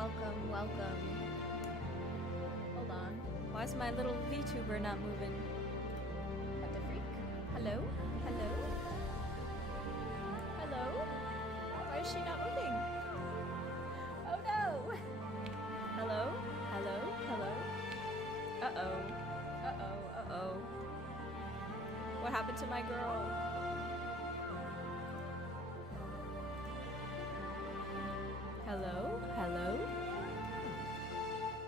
welcome, welcome. Hold on. Why is my little VTuber not moving? What the freak? Hello? Hello? Hello? Why is she not moving? Oh no! Hello? Hello? Hello? Uh-oh. Uh-oh. Uh-oh. What happened to my girl? Hello? Hello?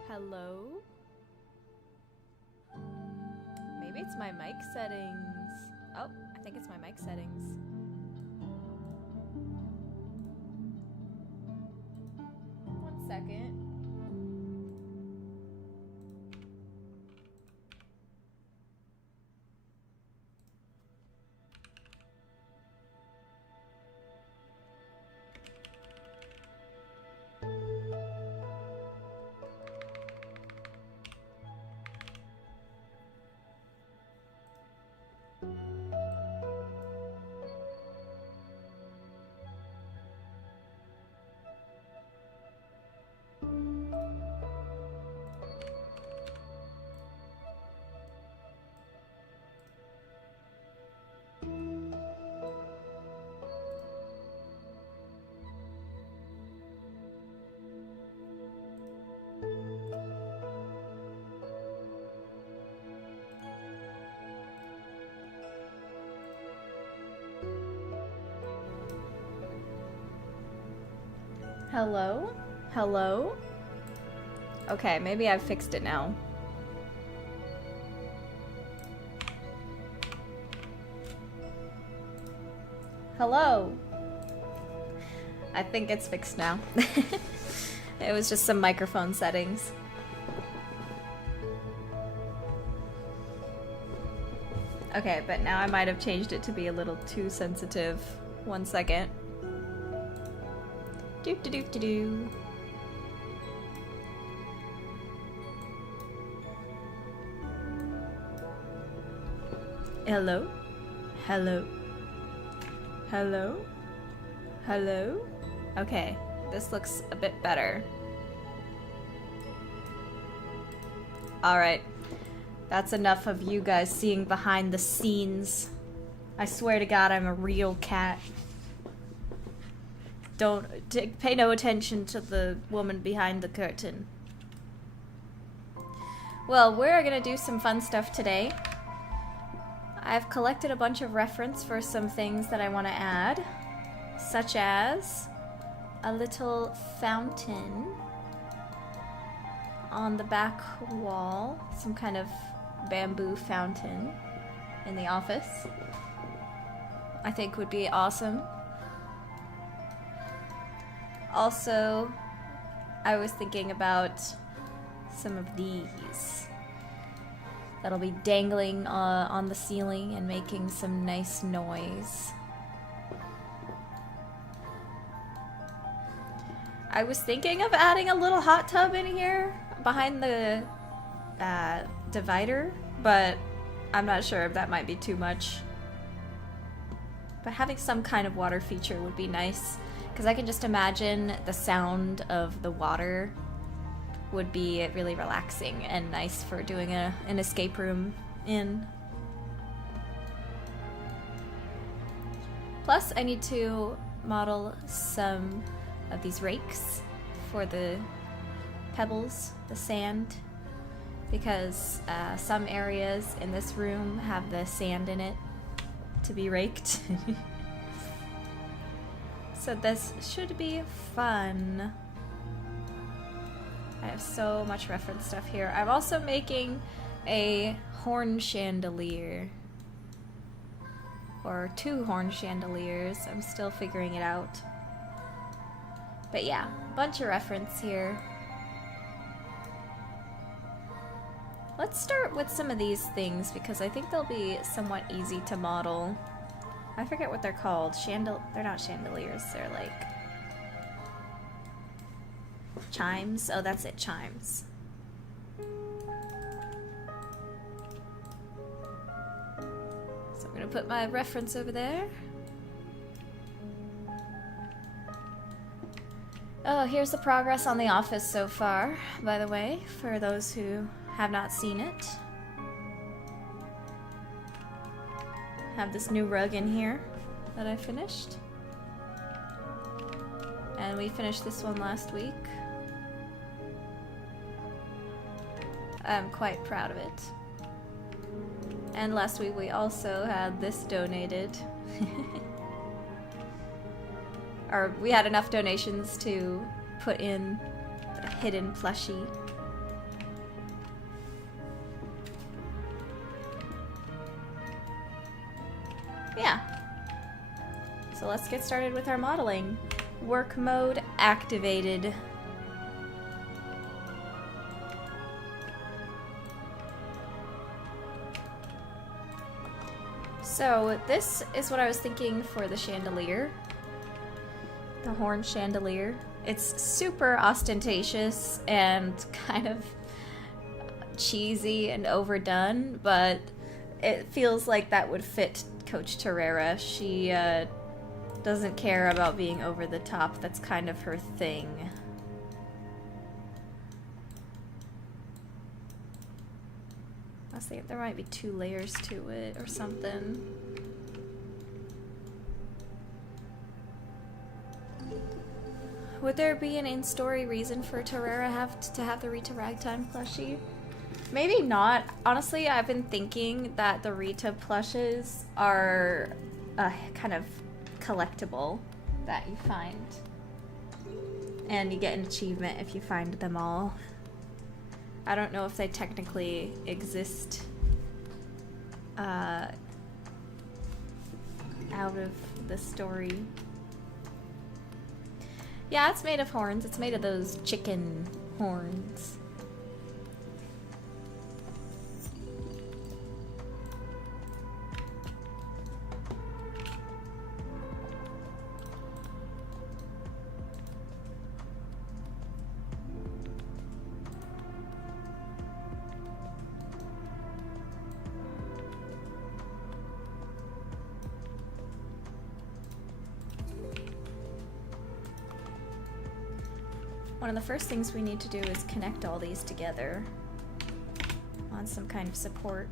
Hello? Maybe it's my mic settings. Oh, I think it's my mic settings. One second. Hello? Hello? Okay, maybe I've fixed it now. Hello? I think it's fixed now. It was just some microphone settings. Okay, but now I might have changed it to be a little too sensitive. 1 second. Doop de doop de doo. Hello? Hello? Hello? Hello? Okay, this looks a bit better. Alright, that's enough of you guys seeing behind the scenes. I swear to God, I'm a real cat. Don't pay no attention to the woman behind the curtain. Well, we're gonna do some fun stuff today. I've collected a bunch of reference for some things that I want to add, such as a little fountain on the back wall, some kind of bamboo fountain in the office. I think would be awesome. Also, I was thinking about some of these that'll be dangling on the ceiling and making some nice noise. I was thinking of adding a little hot tub in here behind the divider, but I'm not sure if that might be too much. But having some kind of water feature would be nice, because I can just imagine the sound of the water would be really relaxing and nice for doing an escape room in. Plus, I need to model some of these rakes for the pebbles, the sand, because some areas in this room have the sand in it to be raked. So this should be fun. I have so much reference stuff here. I'm also making a horn chandelier. Or 2 horn chandeliers. I'm still figuring it out. But yeah, bunch of reference here. Let's start with some of these things because I think they'll be somewhat easy to model. I forget what they're called. They're not chandeliers, they're like chimes. Oh, that's it, chimes. So I'm gonna put my reference over there. Oh, here's the progress on the office so far, by the way, for those who have not seen it. Have this new rug in here that I finished. And we finished this one last week. I'm quite proud of it. And last week we also had this donated. Or we had enough donations to put in the hidden plushie. Yeah. So let's get started with our modeling. Work mode activated. So this is what I was thinking for the chandelier. The horn chandelier. It's super ostentatious and kind of cheesy and overdone, but it feels like that would fit Coach Torrera. She doesn't care about being over the top. That's kind of her thing. I was thinking there might be 2 layers to it or something. Would there be an in-story reason for Torrera to have the Rita Ragtime plushie? Maybe not. Honestly, I've been thinking that the Rita plushes are a kind of collectible that you find. And you get an achievement if you find them all. I don't know if they technically exist out of the story. Yeah, it's made of horns. It's made of those chicken horns. One of the first things we need to do is connect all these together on some kind of support.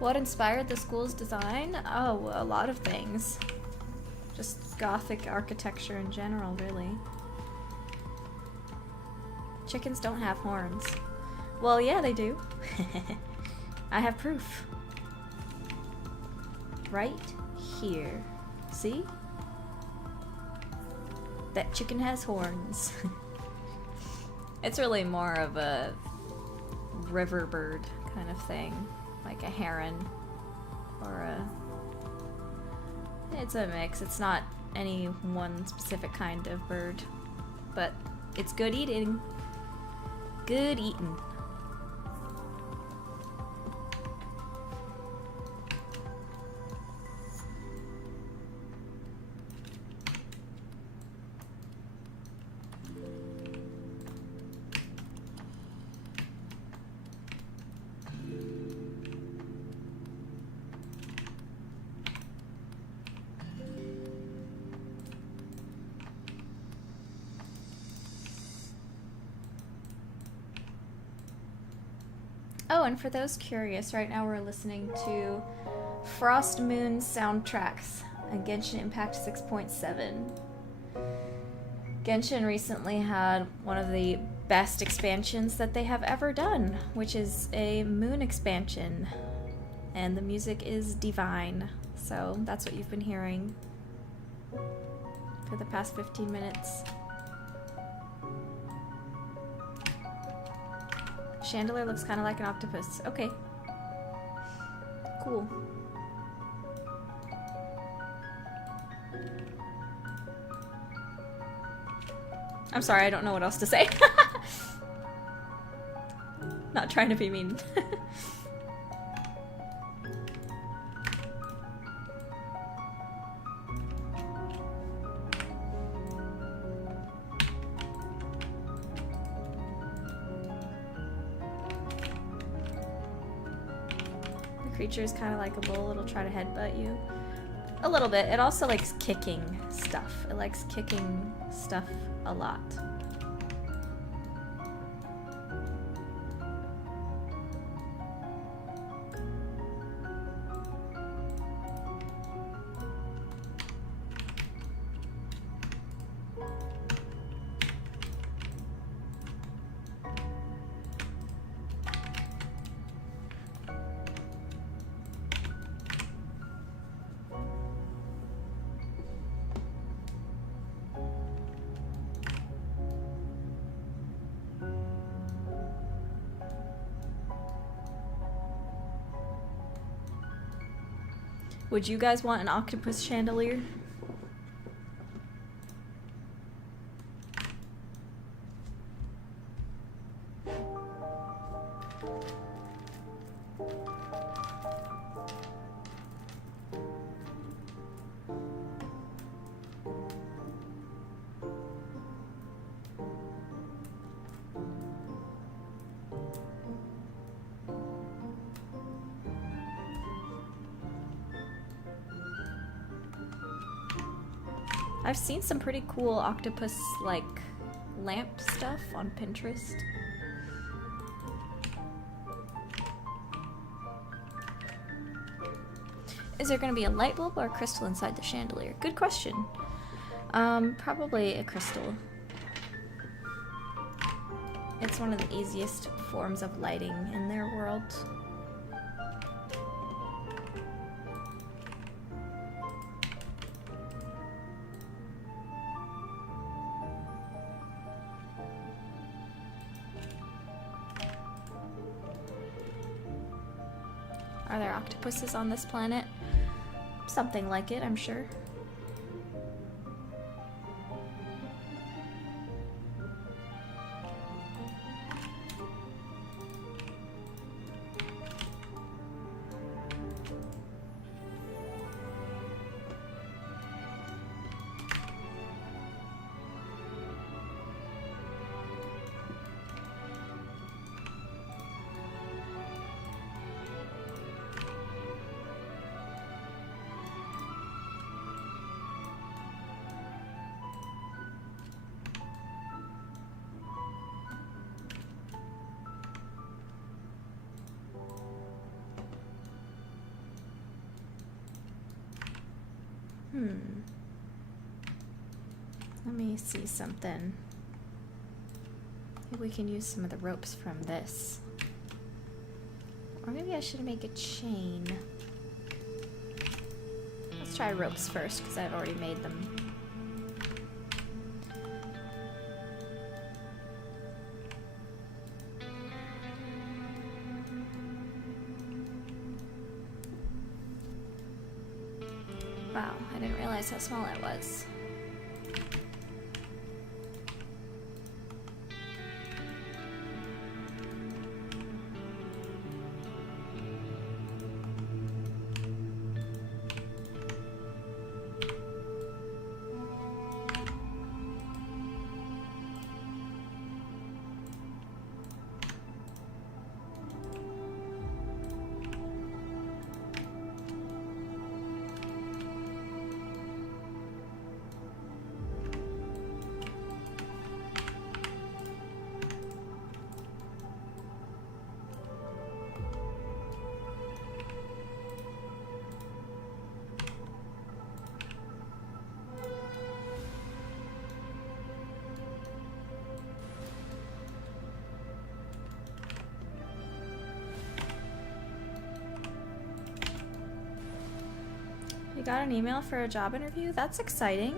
What inspired the school's design? Oh, a lot of things. Just Gothic architecture in general, really. Chickens don't have horns. Well, yeah, they do. I have proof. Right here. See? That chicken has horns. It's really more of a river bird kind of thing. Like a heron. Or a... It's a mix. It's not any one specific kind of bird. But it's good eating. Good eating. Oh, and for those curious, right now we're listening to Frost Moon soundtracks and Genshin Impact 6.7. Genshin recently had one of the best expansions that they have ever done, which is a moon expansion. And the music is divine, so that's what you've been hearing for the past 15 minutes. Chandelier looks kind of like an octopus. Okay. Cool. I'm sorry, I don't know what else to say. Not trying to be mean. creature is kind of like a bull. It'll try to headbutt you. A little bit. It also likes kicking stuff. It likes kicking stuff a lot. Would you guys want an octopus chandelier? I've seen some pretty cool octopus-like lamp stuff on Pinterest. Is there going to be a light bulb or a crystal inside the chandelier? Good question. Probably a crystal. It's one of the easiest forms of lighting in their world. Are there octopuses on this planet? Something like it, I'm sure. Let me see something. Maybe we can use some of the ropes from this. Or maybe I should make a chain. Let's try ropes first, because I've already made them. Wow, I didn't realize how small it was. You got an email for a job interview? That's exciting.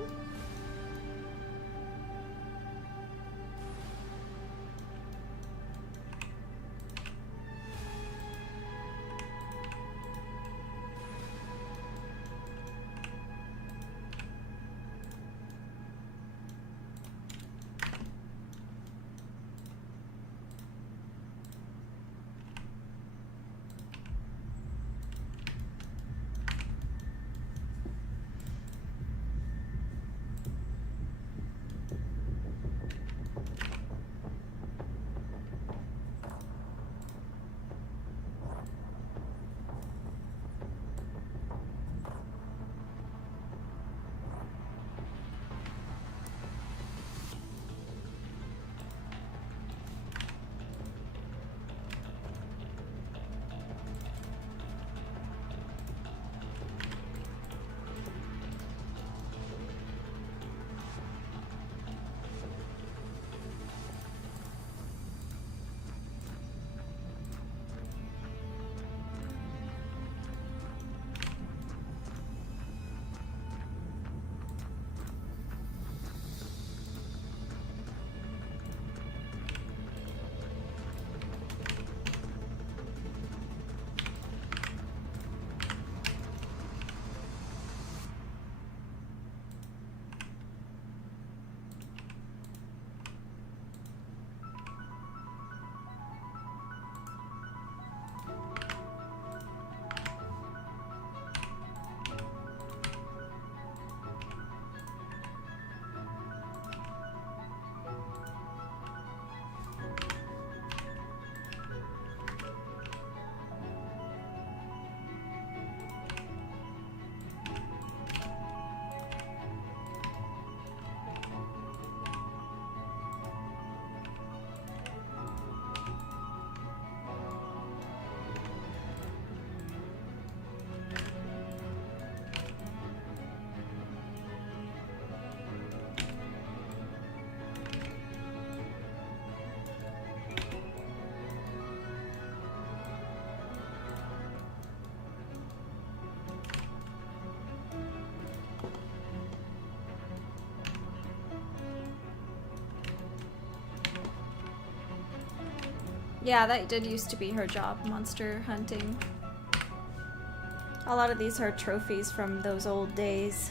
Yeah, that did used to be her job, monster hunting. A lot of these are trophies from those old days.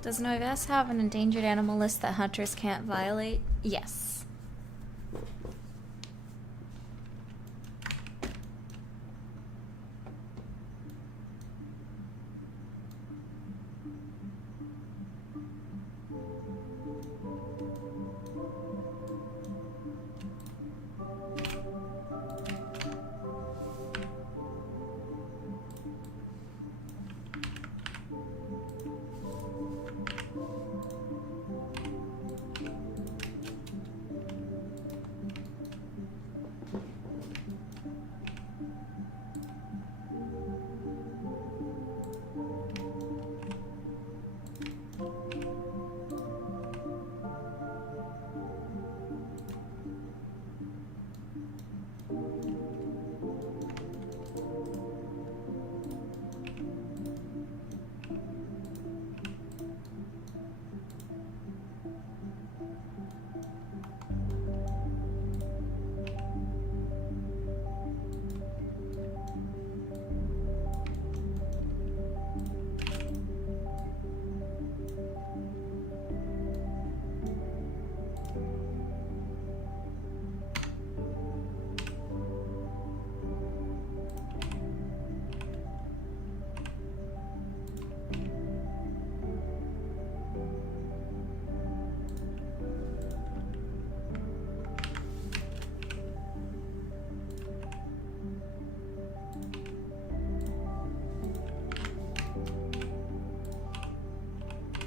Does Noivas have an endangered animal list that hunters can't violate? Yes.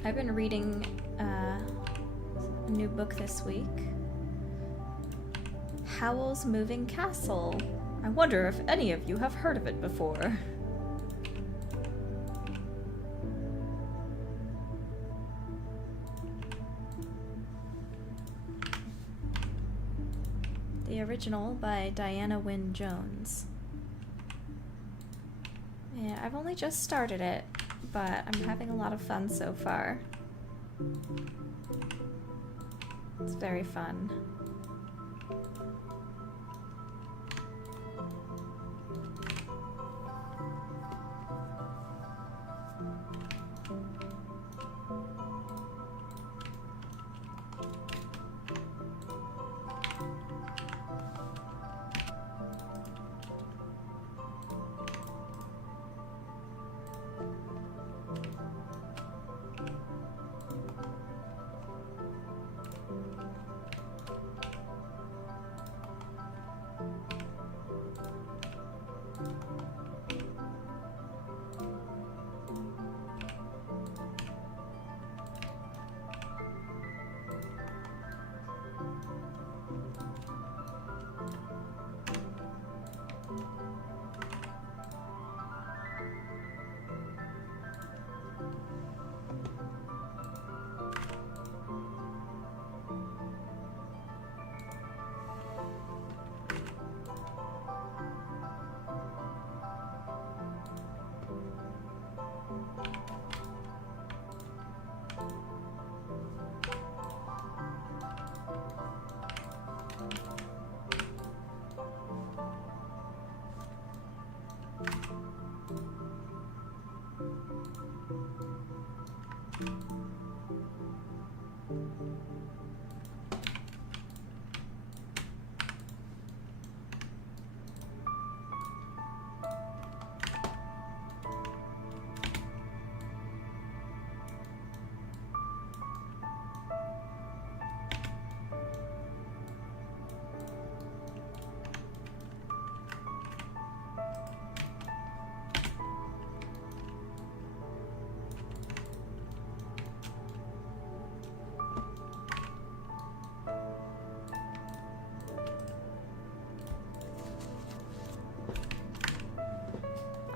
I've been reading a new book this week. Howl's Moving Castle. I wonder if any of you have heard of it before. The original by Diana Wynne Jones. Yeah, I've only just started it, but I'm having a lot of fun so far. It's very fun.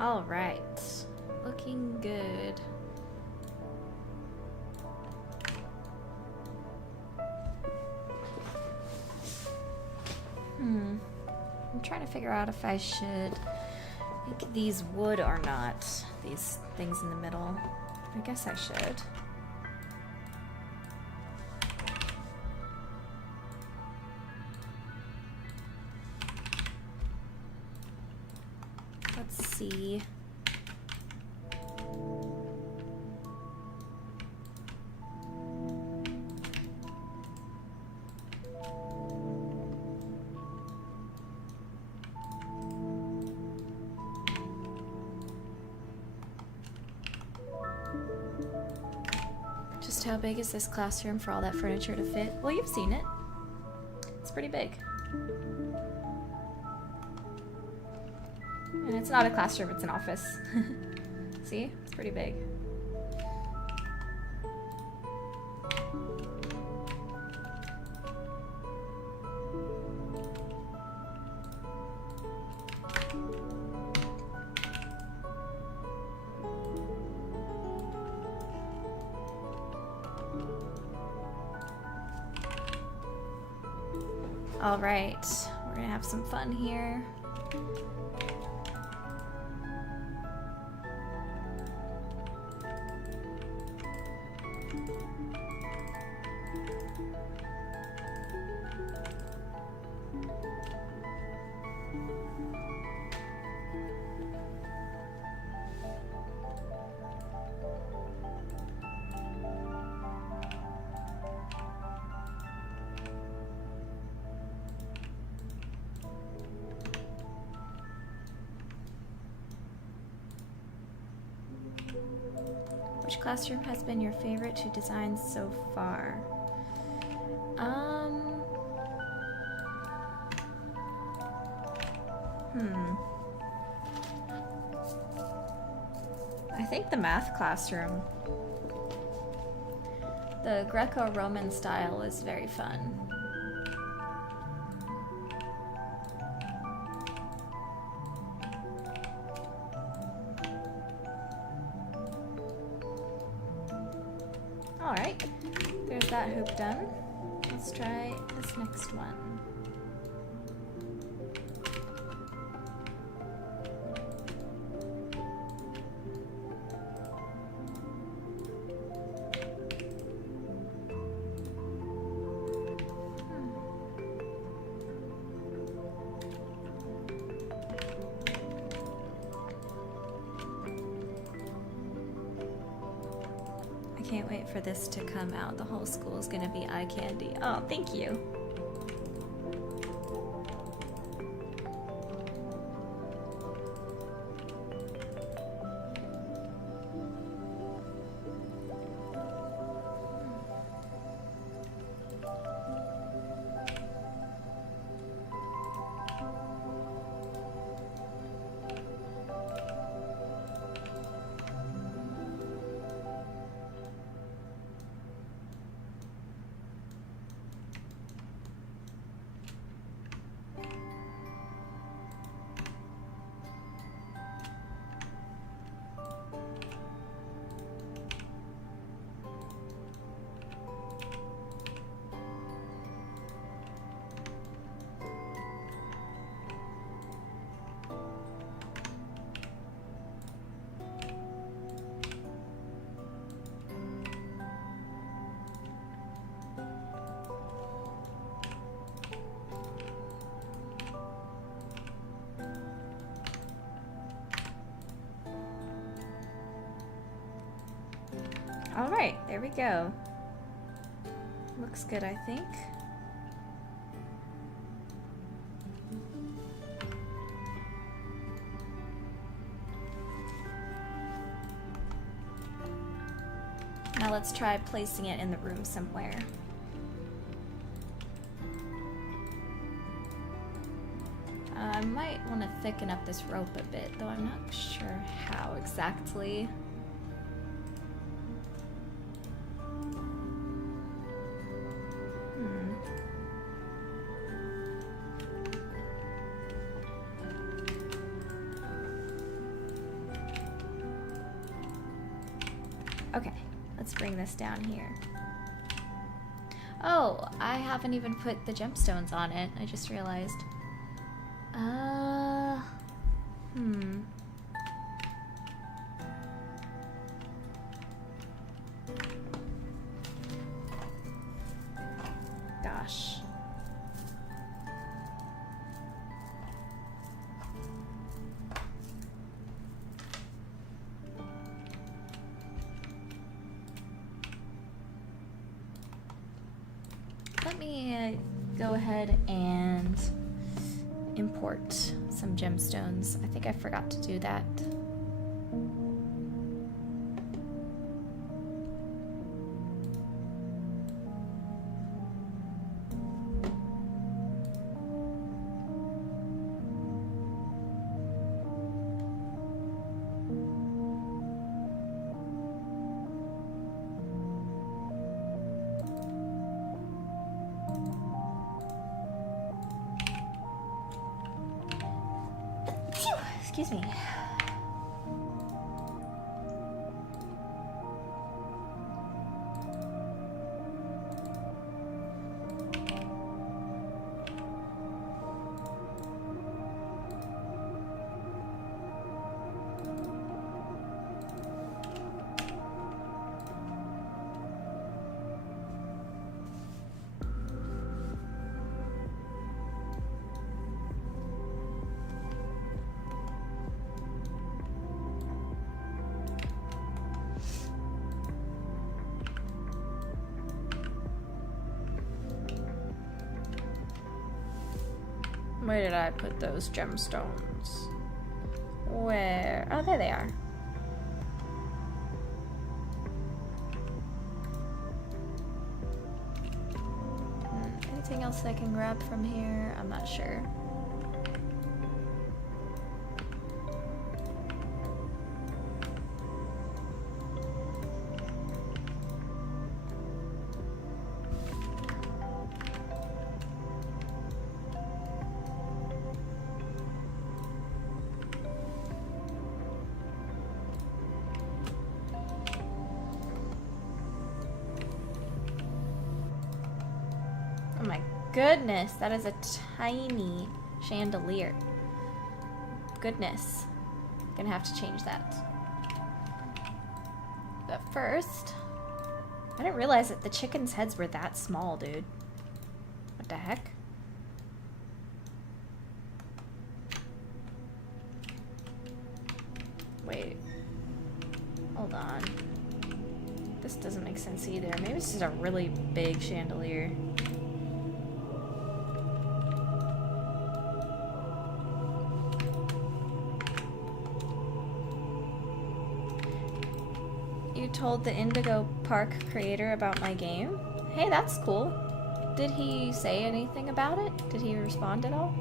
All right. Looking good. I'm trying to figure out if I should make these wood or not. These things in the middle. I guess I should. Let's see. Just how big is this classroom for all that furniture to fit? Well, you've seen it. It's pretty big. And it's not a classroom, it's an office. See? It's pretty big. All right, we're gonna have some fun here. Which classroom has been your favorite to design so far? I think the math classroom. The Greco-Roman style is very fun. Alright, there's that hoop done. Let's try this next one. Can't wait for this to come out. The whole school is gonna be eye candy. Oh, thank you. All right, there we go. Looks good, I think. Now let's try placing it in the room somewhere. I might want to thicken up this rope a bit, though I'm not sure how exactly. Okay, let's bring this down here. Oh, I haven't even put the gemstones on it. I just realized. Gosh. Let me go ahead and import some gemstones. I think I forgot to do that. Excuse me. Where did I put those gemstones? Where? Oh, there they are. Anything else I can grab from here? I'm not sure. Oh my goodness, that is a tiny chandelier. Goodness. Gonna have to change that. But first, I didn't realize that the chickens' heads were that small, dude. What the heck? Wait. Hold on. This doesn't make sense either. Maybe this is a really big chandelier. You told the Indigo Park creator about my game? Hey, that's cool. Did he say anything about it? Did he respond at all?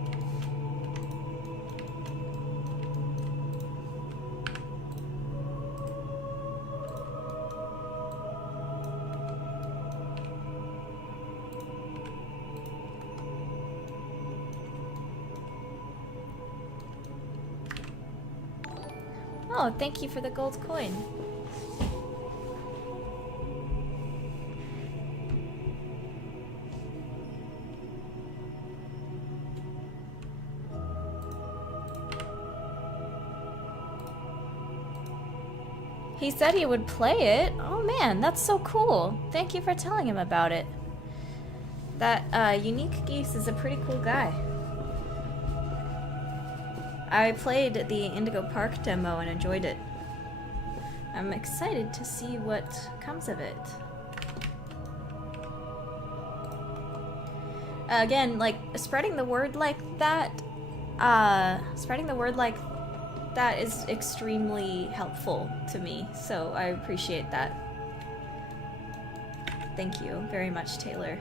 Oh, thank you for the gold coin. He said he would play it. Oh man, that's so cool. Thank you for telling him about it. That Unique Geese is a pretty cool guy. I played the Indigo Park demo and enjoyed it. I'm excited to see what comes of it. Again, like, spreading the word like that is extremely helpful to me, so I appreciate that. Thank you very much, Taylor.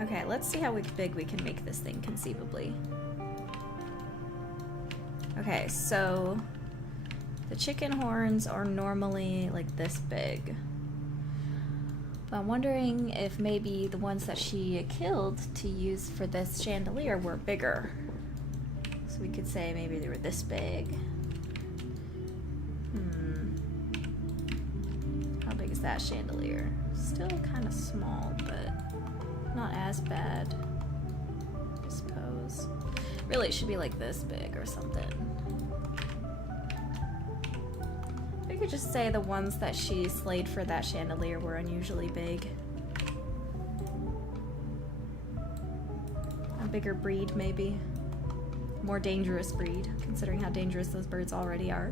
Okay, let's see how big we can make this thing conceivably. Okay, so the chicken horns are normally like this big. But I'm wondering if maybe the ones that she killed to use for this chandelier were bigger. So we could say maybe they were this big. How big is that chandelier? Still kind of small, but not as bad, I suppose. Really, it should be like this big or something. We could just say the ones that she slayed for that chandelier were unusually big. A bigger breed, maybe. More dangerous breed, considering how dangerous those birds already are.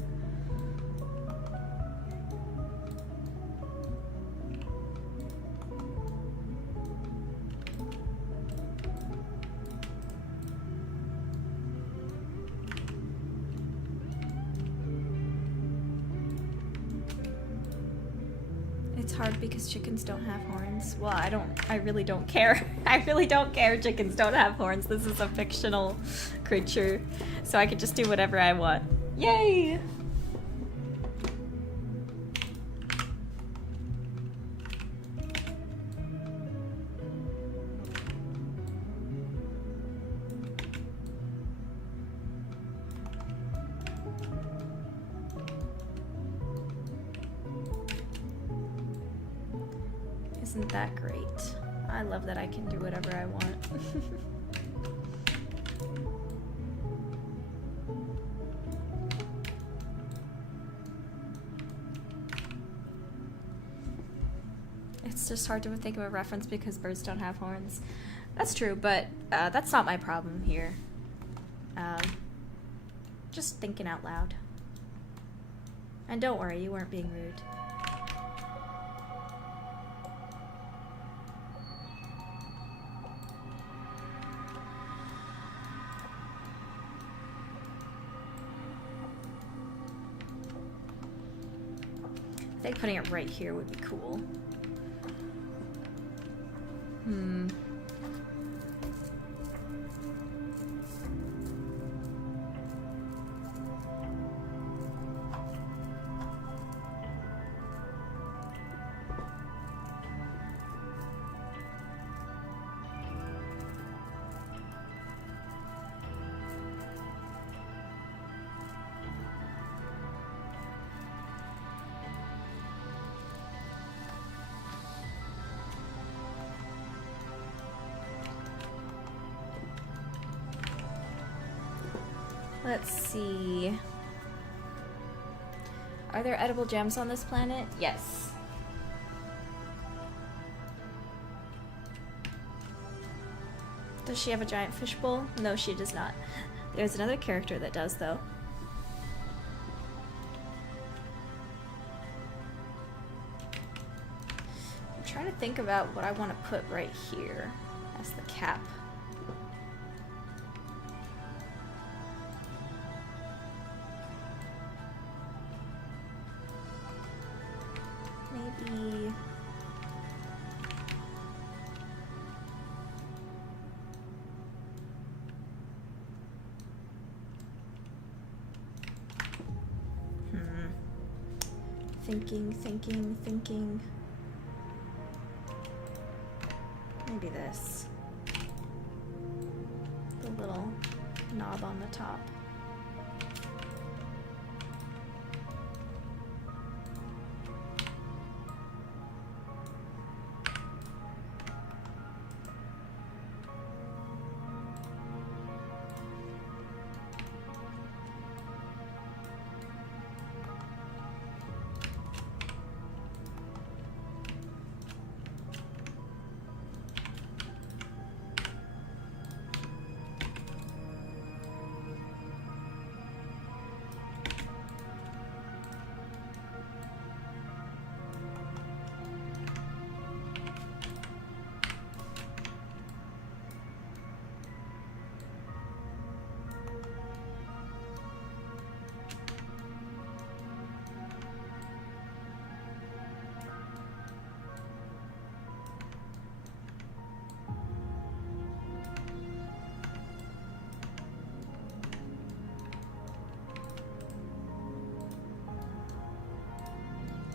It's hard because chickens don't have horns. Well, I really don't care. I really don't care chickens don't have horns. This is a fictional creature, so I could just do whatever I want. Yay! Isn't that great? I love that I can do whatever I want. It's just hard to think of a reference because birds don't have horns. That's true, but that's not my problem here. Just thinking out loud. And don't worry, you weren't being rude. I think putting it right here would be cool. Let's see. Are there edible gems on this planet? Yes. Does she have a giant fishbowl? No, she does not. There's another character that does, though. I'm trying to think about what I want to put right here as the cap. Maybe... Thinking. Maybe this. The little knob on the top.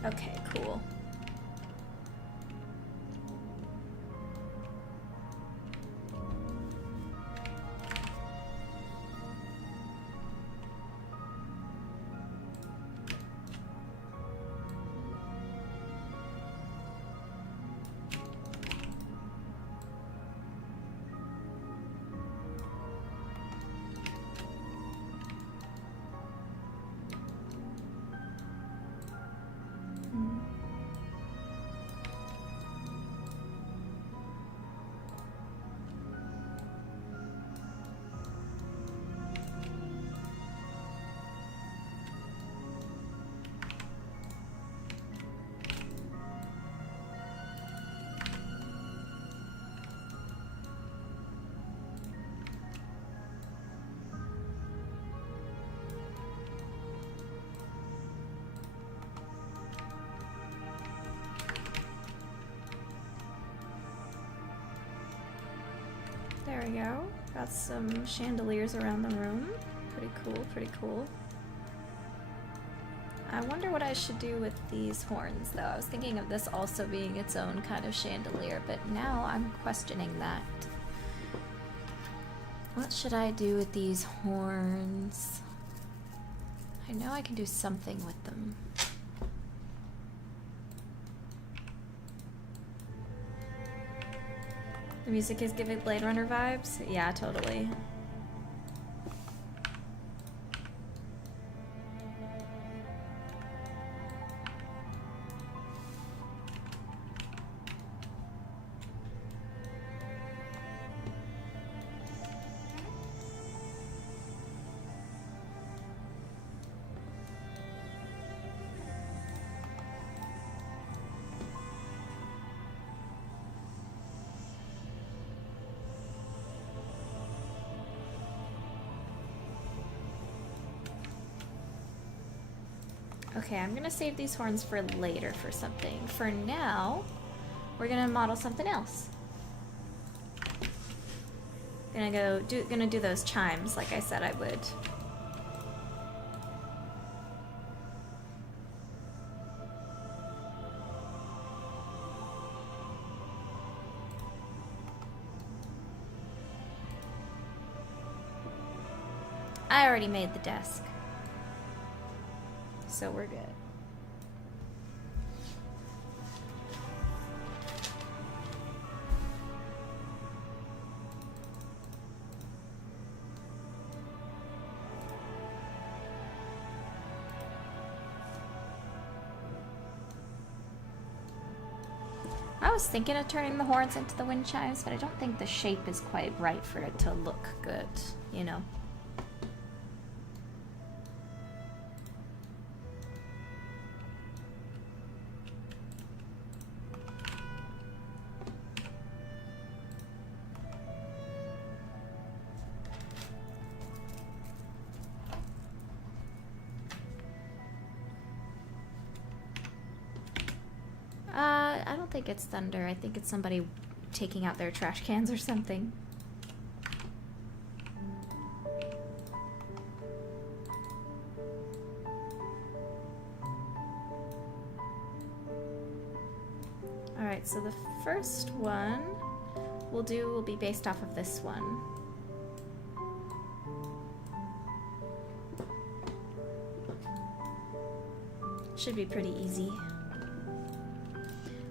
Okay, cool. There we go. Got some chandeliers around the room. Pretty cool, pretty cool. I wonder what I should do with these horns, though. I was thinking of this also being its own kind of chandelier, but now I'm questioning that. What should I do with these horns? I know I can do something with them. The music is giving Blade Runner vibes? Yeah, totally. Okay, I'm gonna save these horns for later for something. For now, we're gonna model something else. Gonna do those chimes like I said I would. I already made the desk, so we're good. I was thinking of turning the horns into the wind chimes, but I don't think the shape is quite right for it to look good, you know? I don't think it's thunder. I think it's somebody taking out their trash cans or something. Alright, so the first one will be based off of this one. Should be pretty easy.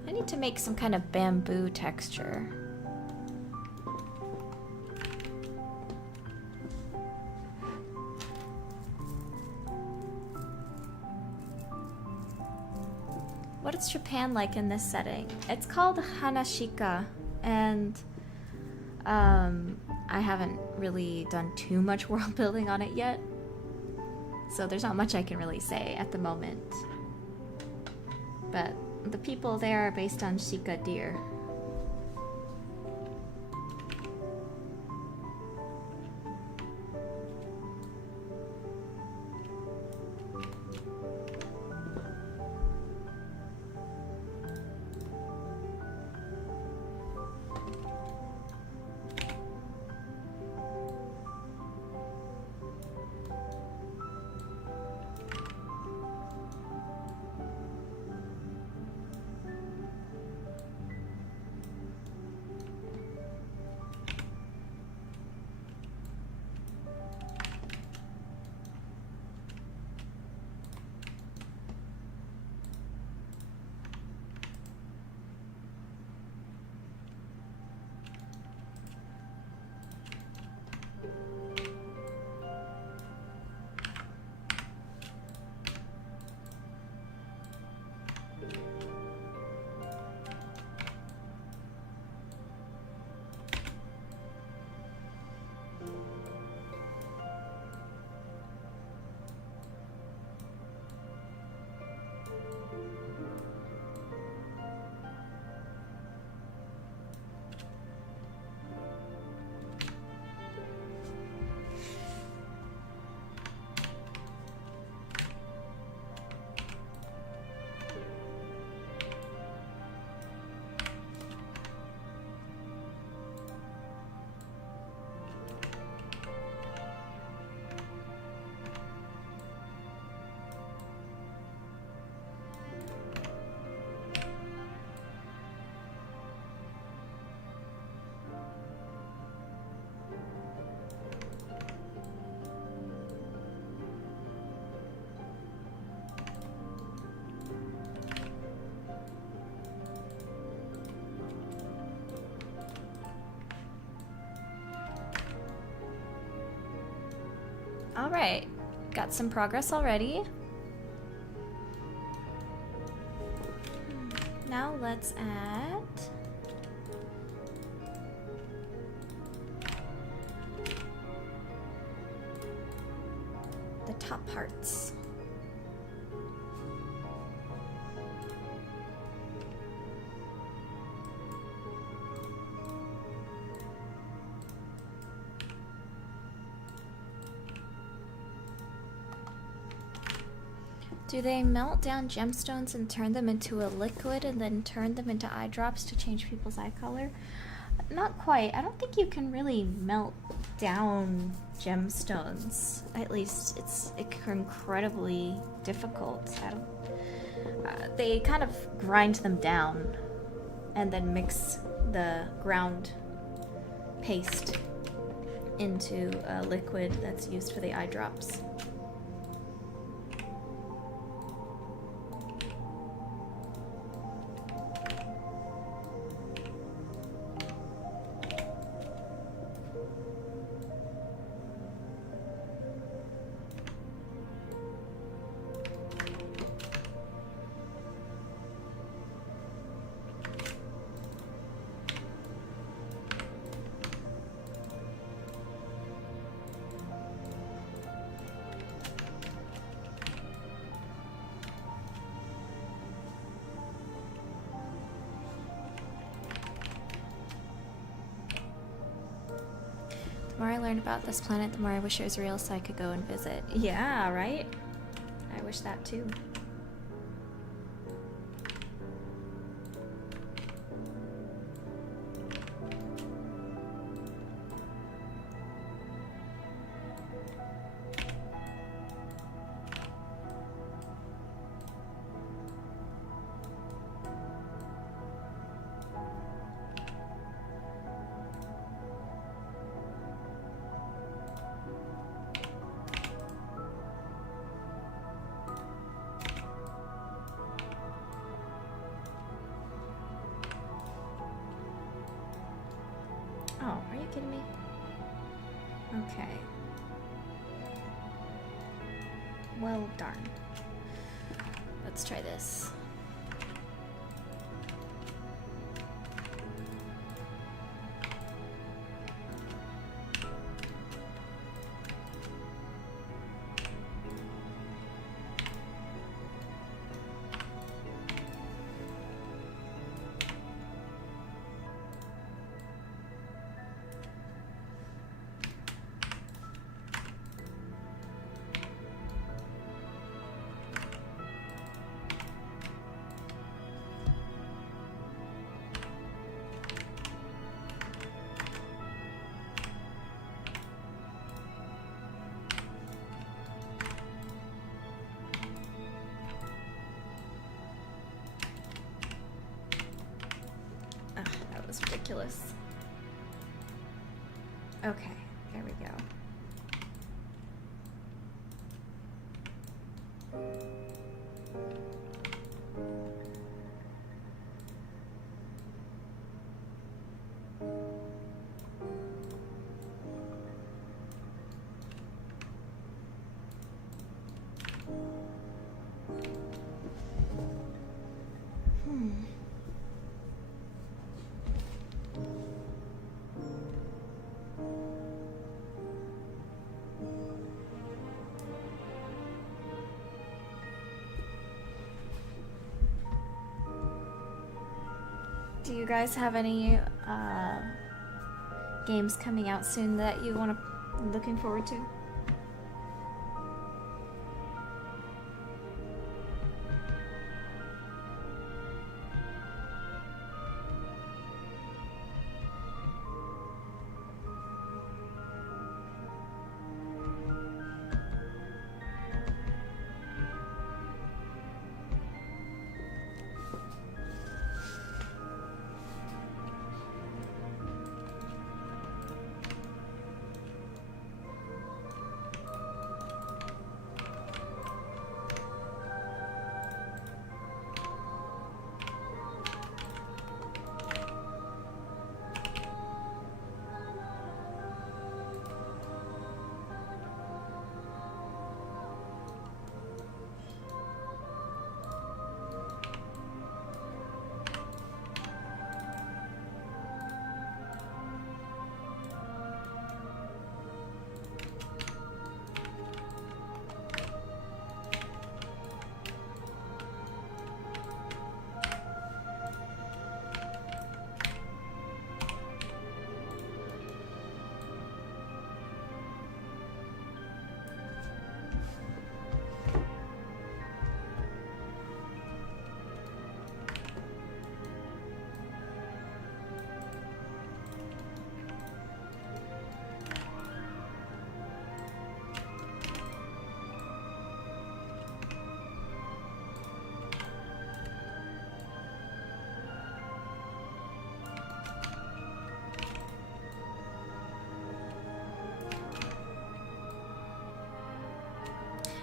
I need to make some kind of bamboo texture. What is Japan like in this setting? It's called Hanashika, and I haven't really done too much world building on it yet, so there's not much I can really say at the moment. But the people there are based on Shika deer. Alright, got some progress already. Now let's add the top parts. Do they melt down gemstones and turn them into a liquid and then turn them into eye drops to change people's eye color? Not quite. I don't think you can really melt down gemstones. At least it's incredibly difficult. They kind of grind them down and then mix the ground paste into a liquid that's used for the eye drops. The more I learn about this planet, the more I wish it was real so I could go and visit. Yeah, right? I wish that too. Oh, are you kidding me? Okay. Well, darn. Let's try this. That was ridiculous. Okay, there we go. Do you guys have any games coming out soon that you want to looking forward to?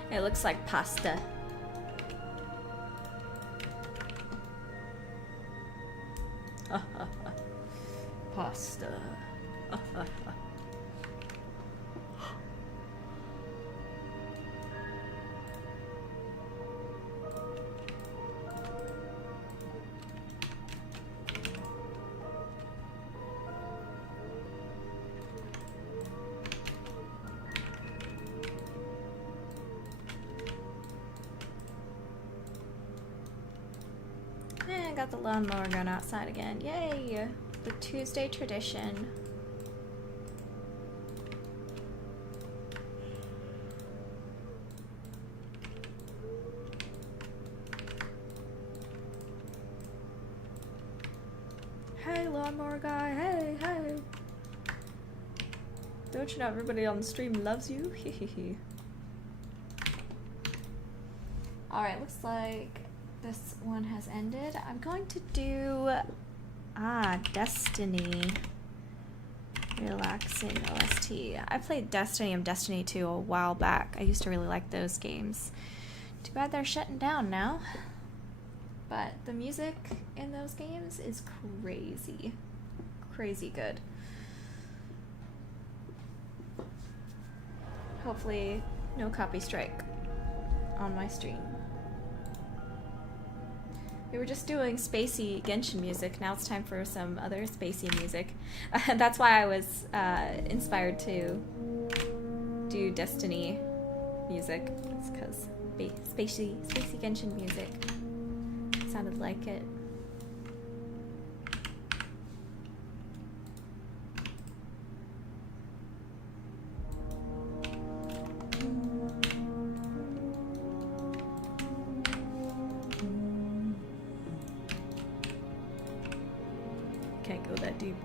It looks like pasta. Pasta. Got the lawnmower going outside again. Yay! The Tuesday tradition. Hey, lawnmower guy. Hey, hey. Don't you know everybody on the stream loves you? Hehehe. Alright, looks like this one has ended. I'm going to do Destiny. Relaxing OST. I played Destiny and Destiny 2 a while back. I used to really like those games. Too bad they're shutting down now. But the music in those games is crazy. Crazy good. Hopefully no copy strike on my stream. We were just doing spacey Genshin music. Now it's time for some other spacey music. That's why I was inspired to do Destiny music. It's because spacey Genshin music sounded like it. Can't go that deep.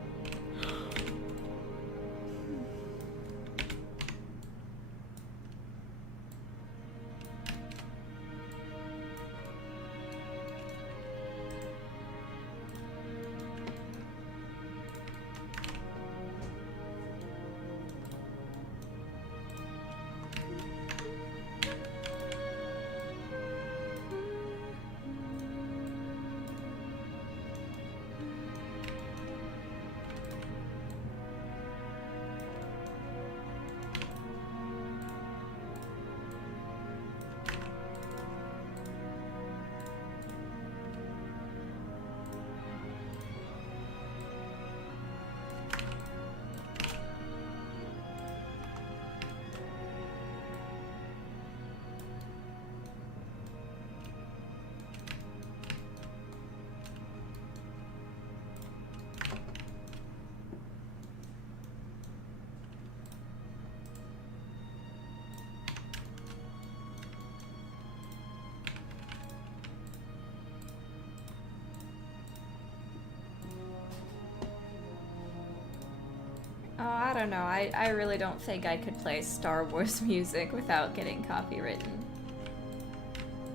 Oh, I don't know. I really don't think I could play Star Wars music without getting copywritten.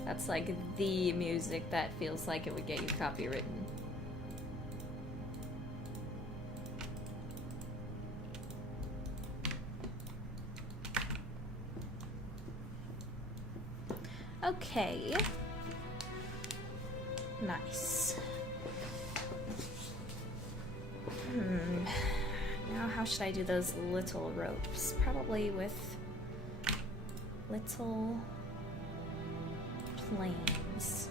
That's like the music that feels like it would get you copywritten. Okay. Nice. Now how should I do those little ropes? Probably with little planes.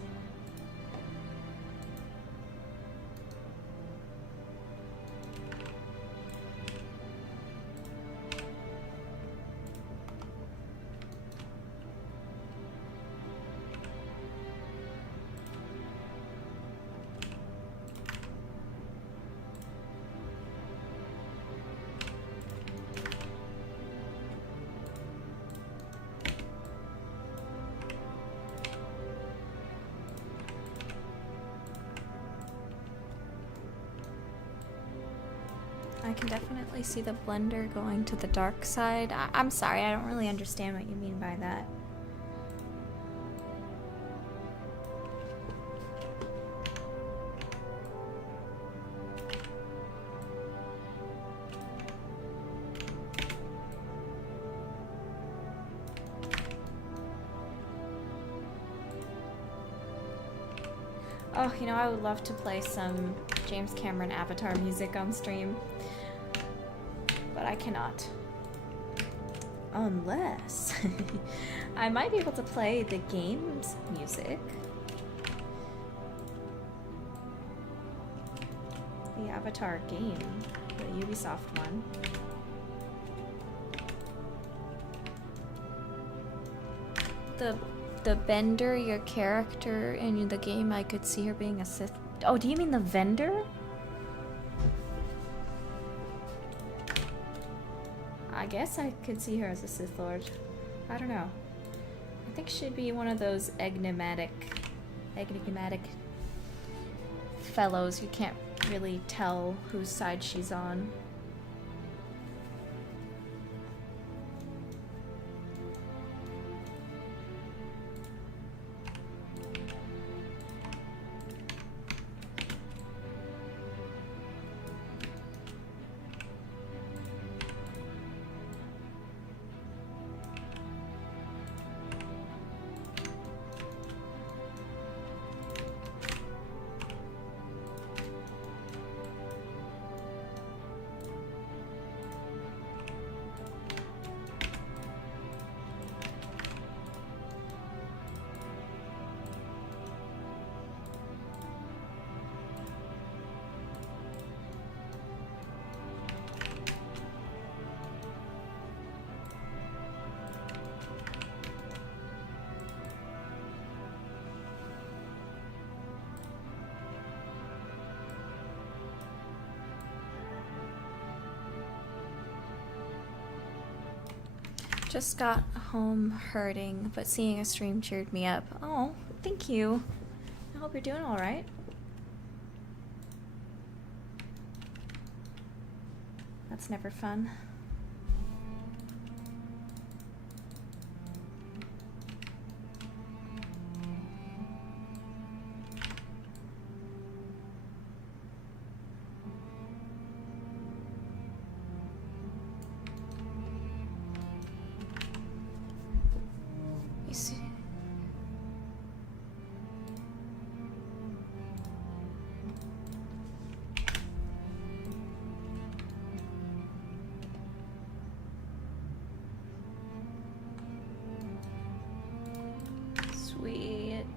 I can definitely see the blender going to the dark side. I'm sorry, I don't really understand what you mean by that. Oh, you know, I would love to play some James Cameron Avatar music on stream, but I cannot. Unless I might be able to play the game's music. The Avatar game, the Ubisoft one. The Bender, your character in the game, I could see her being a Sith. Oh, do you mean the vendor? I guess I could see her as a Sith Lord. I don't know. I think she'd be one of those enigmatic fellows you can't really tell whose side she's on. Just got home hurting, but seeing a stream cheered me up. Oh, thank you. I hope you're doing all right. That's never fun.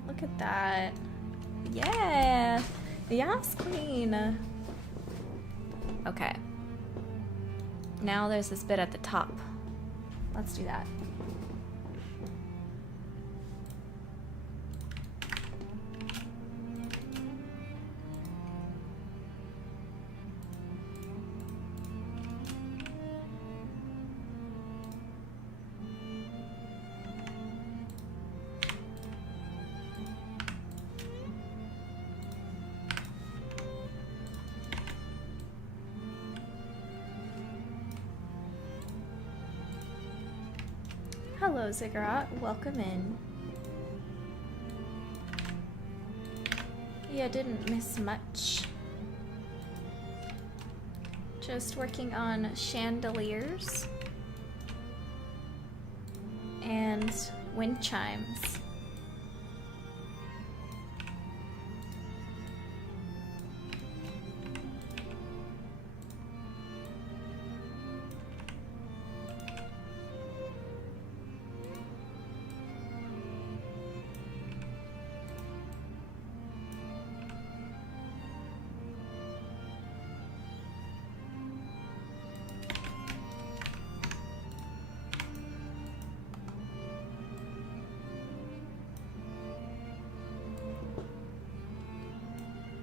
Look at that. Yeah. Yes, queen. Okay. Now there's this bit at the top. Let's do that. Hello, Ziggurat. Welcome in. Yeah, didn't miss much. Just working on chandeliers and wind chimes.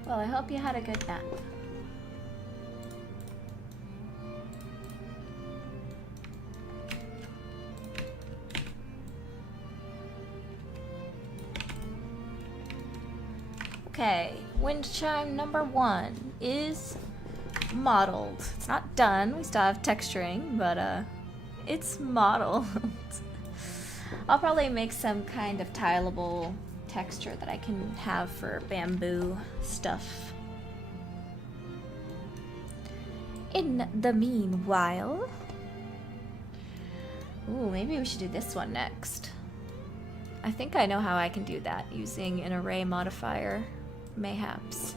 Well, I hope you had a good nap. Okay, wind chime number 1 is modeled. It's not done, we still have texturing, but it's modeled. I'll probably make some kind of tileable texture that I can have for bamboo stuff. In the meanwhile, ooh, maybe we should do this one next. I think I know how I can do that using an array modifier. Mayhaps.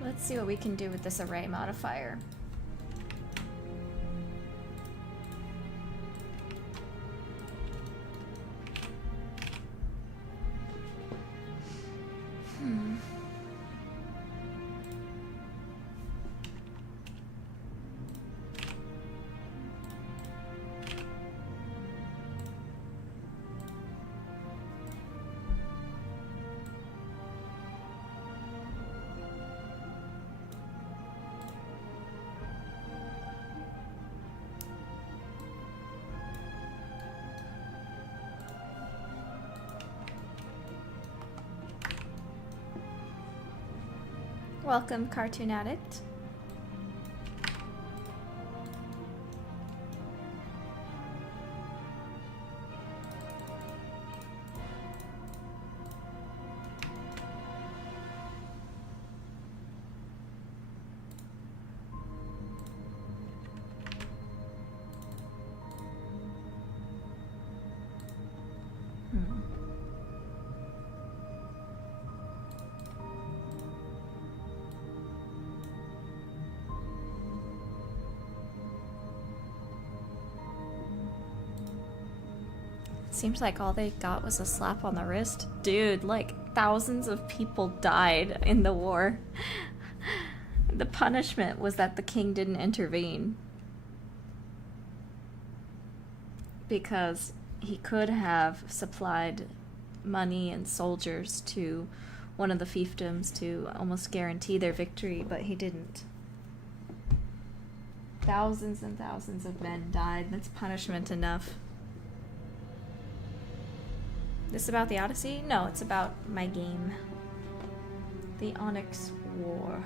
Let's see what we can do with this array modifier. Welcome, Cartoon Addict. Seems like all they got was a slap on the wrist. Dude, like thousands of people died in the war. The punishment was that the king didn't intervene. Because he could have supplied money and soldiers to one of the fiefdoms to almost guarantee their victory, but he didn't. Thousands and thousands of men died. That's punishment enough. This about the Odyssey? No, it's about my game. The Onyx War.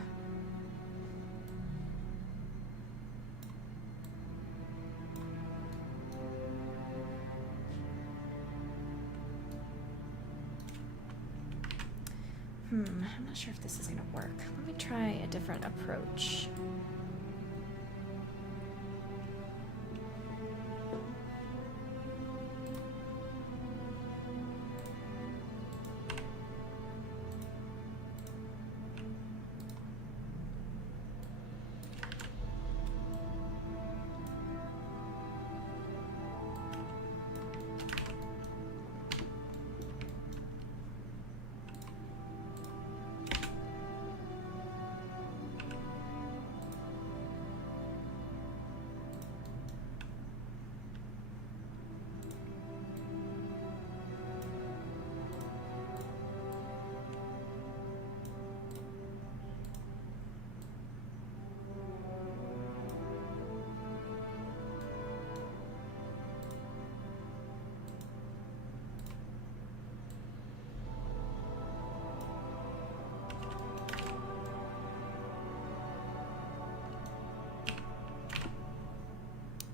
I'm not sure if this is gonna work. Let me try a different approach.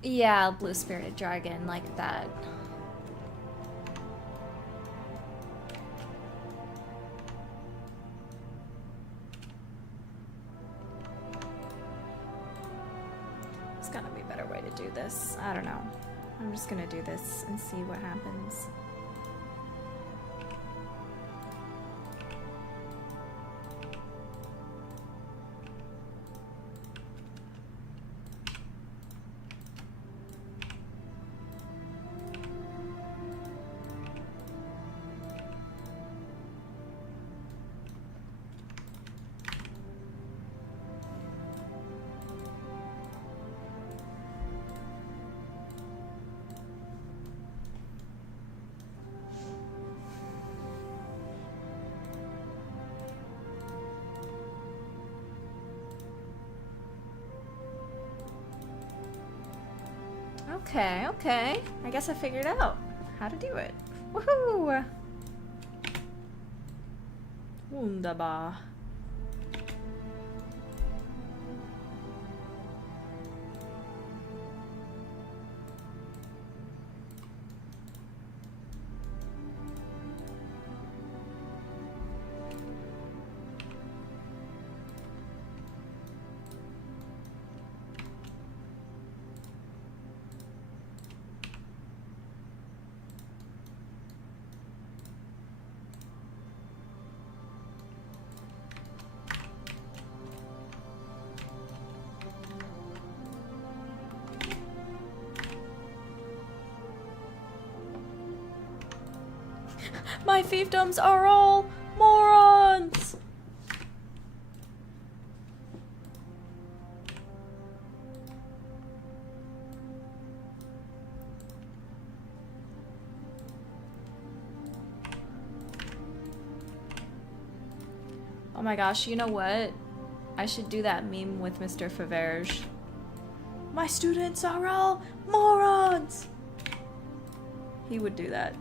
Yeah, blue spirited dragon, like that. There's gotta be a better way to do this. I don't know. I'm just gonna do this and see what happens. Okay, okay. I guess I figured out how to do it. Woohoo! Wunderbar. My fiefdoms are all morons! Oh my gosh, you know what? I should do that meme with Mr. Faverge. My students are all morons! He would do that.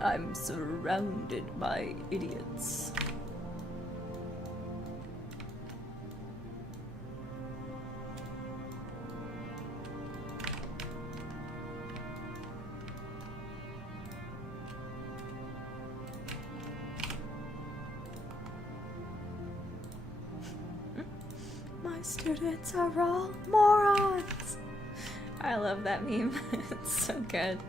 I'm surrounded by idiots. My students are all morons. I love that meme. It's so good.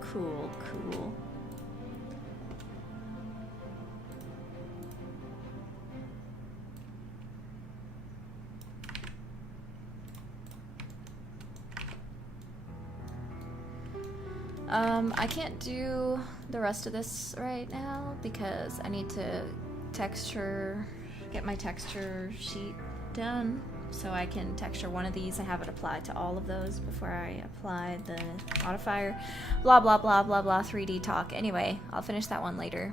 Cool, cool. I can't do the rest of this right now because I need to get my texture sheet done so I can texture one of these and have it applied to all of those before I apply the modifier. Blah, blah, blah, blah, blah, 3D talk. Anyway, I'll finish that one later.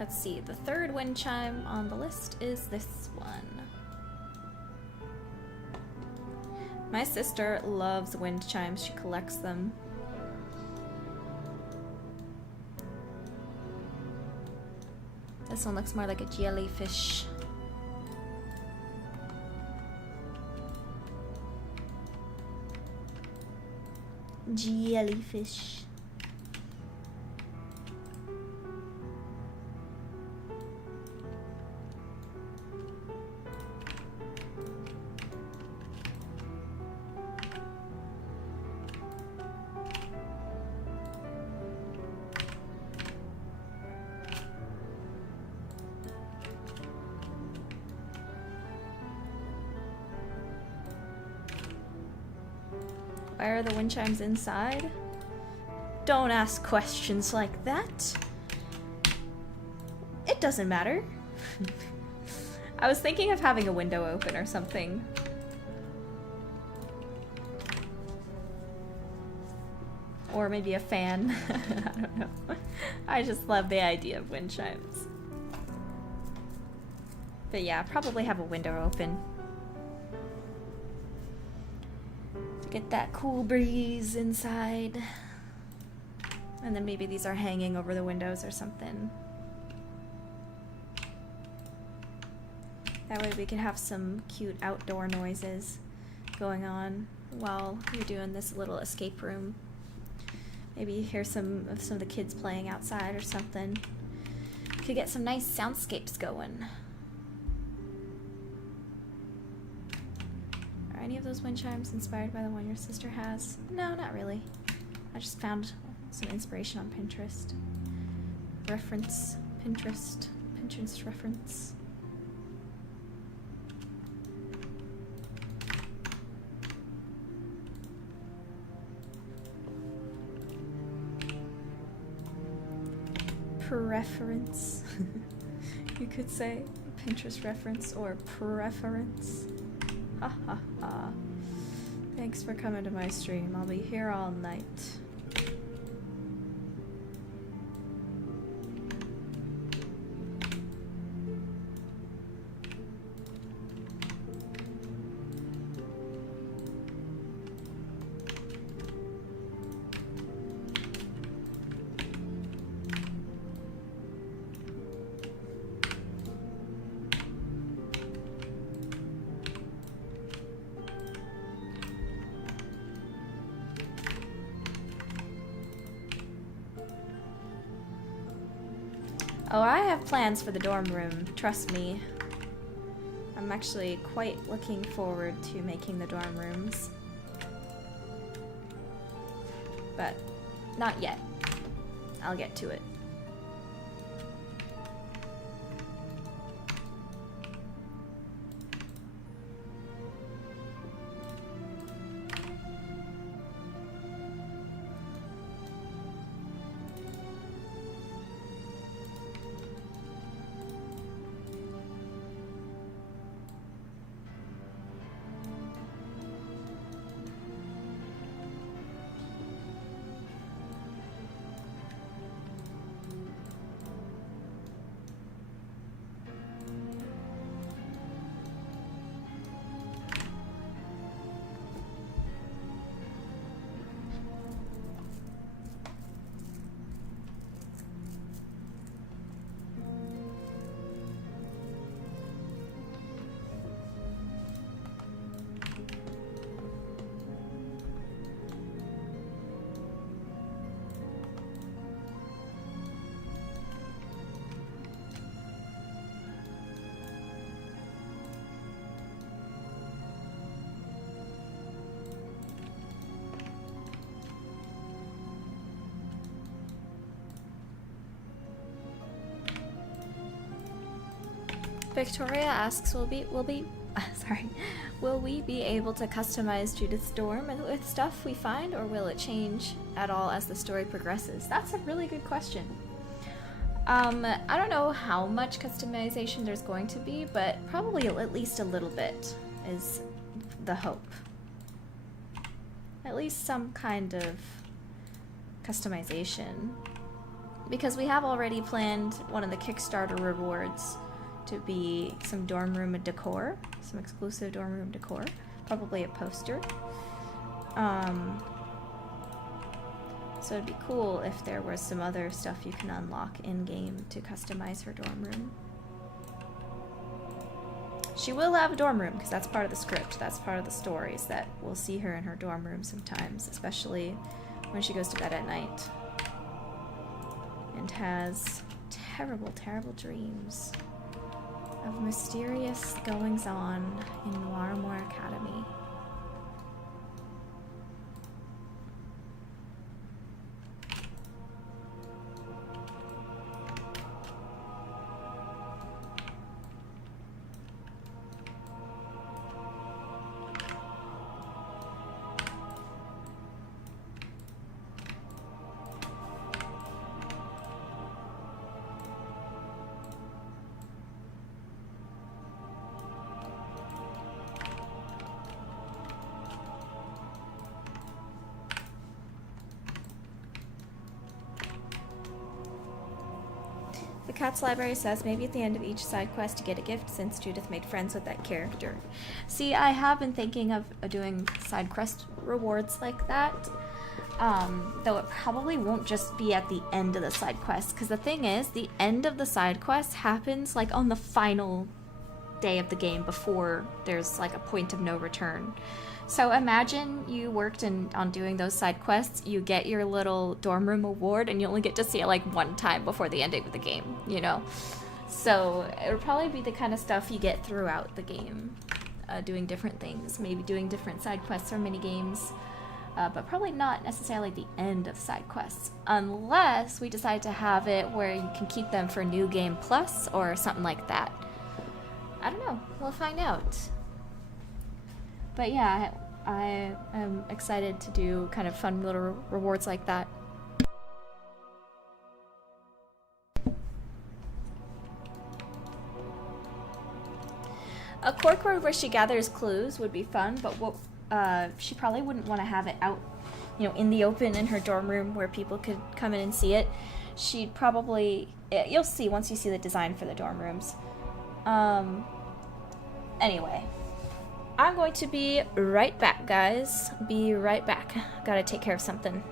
Let's see, the third wind chime on the list is this one. My sister loves wind chimes. She collects them. This one looks more like a jellyfish. Jellyfish. Why are the wind chimes inside? Don't ask questions like that. It doesn't matter. I was thinking of having a window open or something. Or maybe a fan. I don't know. I just love the idea of wind chimes. But yeah, probably have a window open. Get that cool breeze inside. And then maybe these are hanging over the windows or something. That way we can have some cute outdoor noises going on while you're doing this little escape room. Maybe you hear some of the kids playing outside or something. Could get some nice soundscapes going. Are any of those wind chimes inspired by the one your sister has? No, not really. I just found some inspiration on Pinterest. Reference. Pinterest reference. Preference. You could say Pinterest reference or preference. Ha ha ha. Thanks for coming to my stream. I'll be here all night. Oh, I have plans for the dorm room, trust me. I'm actually quite looking forward to making the dorm rooms. But not yet. I'll get to it. Victoria asks, will we be able to customize Judith's dorm with stuff we find, or will it change at all as the story progresses? That's a really good question. I don't know how much customization there's going to be, but probably at least a little bit is the hope. At least some kind of customization. because we have already planned one of the Kickstarter rewards to be some dorm room decor, some exclusive dorm room decor, probably a poster. So it'd be cool if there was some other stuff you can unlock in-game to customize her dorm room. She will have a dorm room, because that's part of the script, that's part of the stories, that we'll see her in her dorm room sometimes, especially when she goes to bed at night and has terrible, terrible dreams of mysterious goings-on in Noirmore Academy. The Cat's Library says maybe at the end of each side quest you get a gift since Judith made friends with that character. See, I have been thinking of doing side quest rewards like that, though it probably won't just be at the end of the side quest, because the thing is, the end of the side quest happens like on the final day of the game before there's like a point of no return. So imagine you worked on doing those side quests, you get your little dorm room award, and you only get to see it like one time before the ending of the game, you know? So it would probably be the kind of stuff you get throughout the game, doing different things, maybe doing different side quests or mini games, but probably not necessarily the end of side quests, unless we decide to have it where you can keep them for New Game Plus or something like that. I don't know, we'll find out. But yeah, I am excited to do kind of fun little rewards like that. A corkboard where she gathers clues would be fun, but what she probably wouldn't want to have it out, you know, in the open in her dorm room where people could come in and see it. She'd probably, you'll see once you see the design for the dorm rooms. Anyway, I'm going to be right back, guys. Be right back. Gotta take care of something.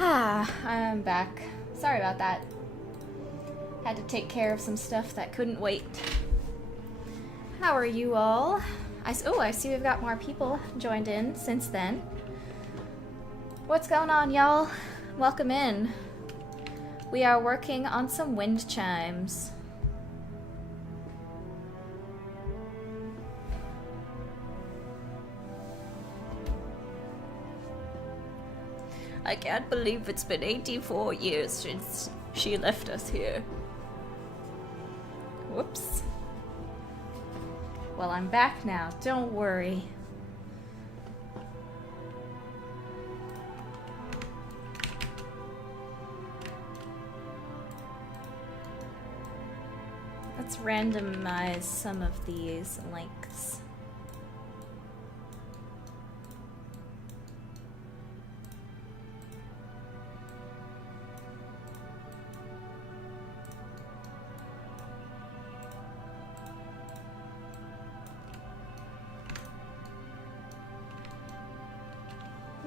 Ah, I'm back. Sorry about that. Had to take care of some stuff that couldn't wait. How are you all? I see we've got more people joined in since then. What's going on, y'all? Welcome in. We are working on some wind chimes. I can't believe it's been 84 years since she left us here. Whoops. Well, I'm back now, don't worry. Let's randomize some of these lengths.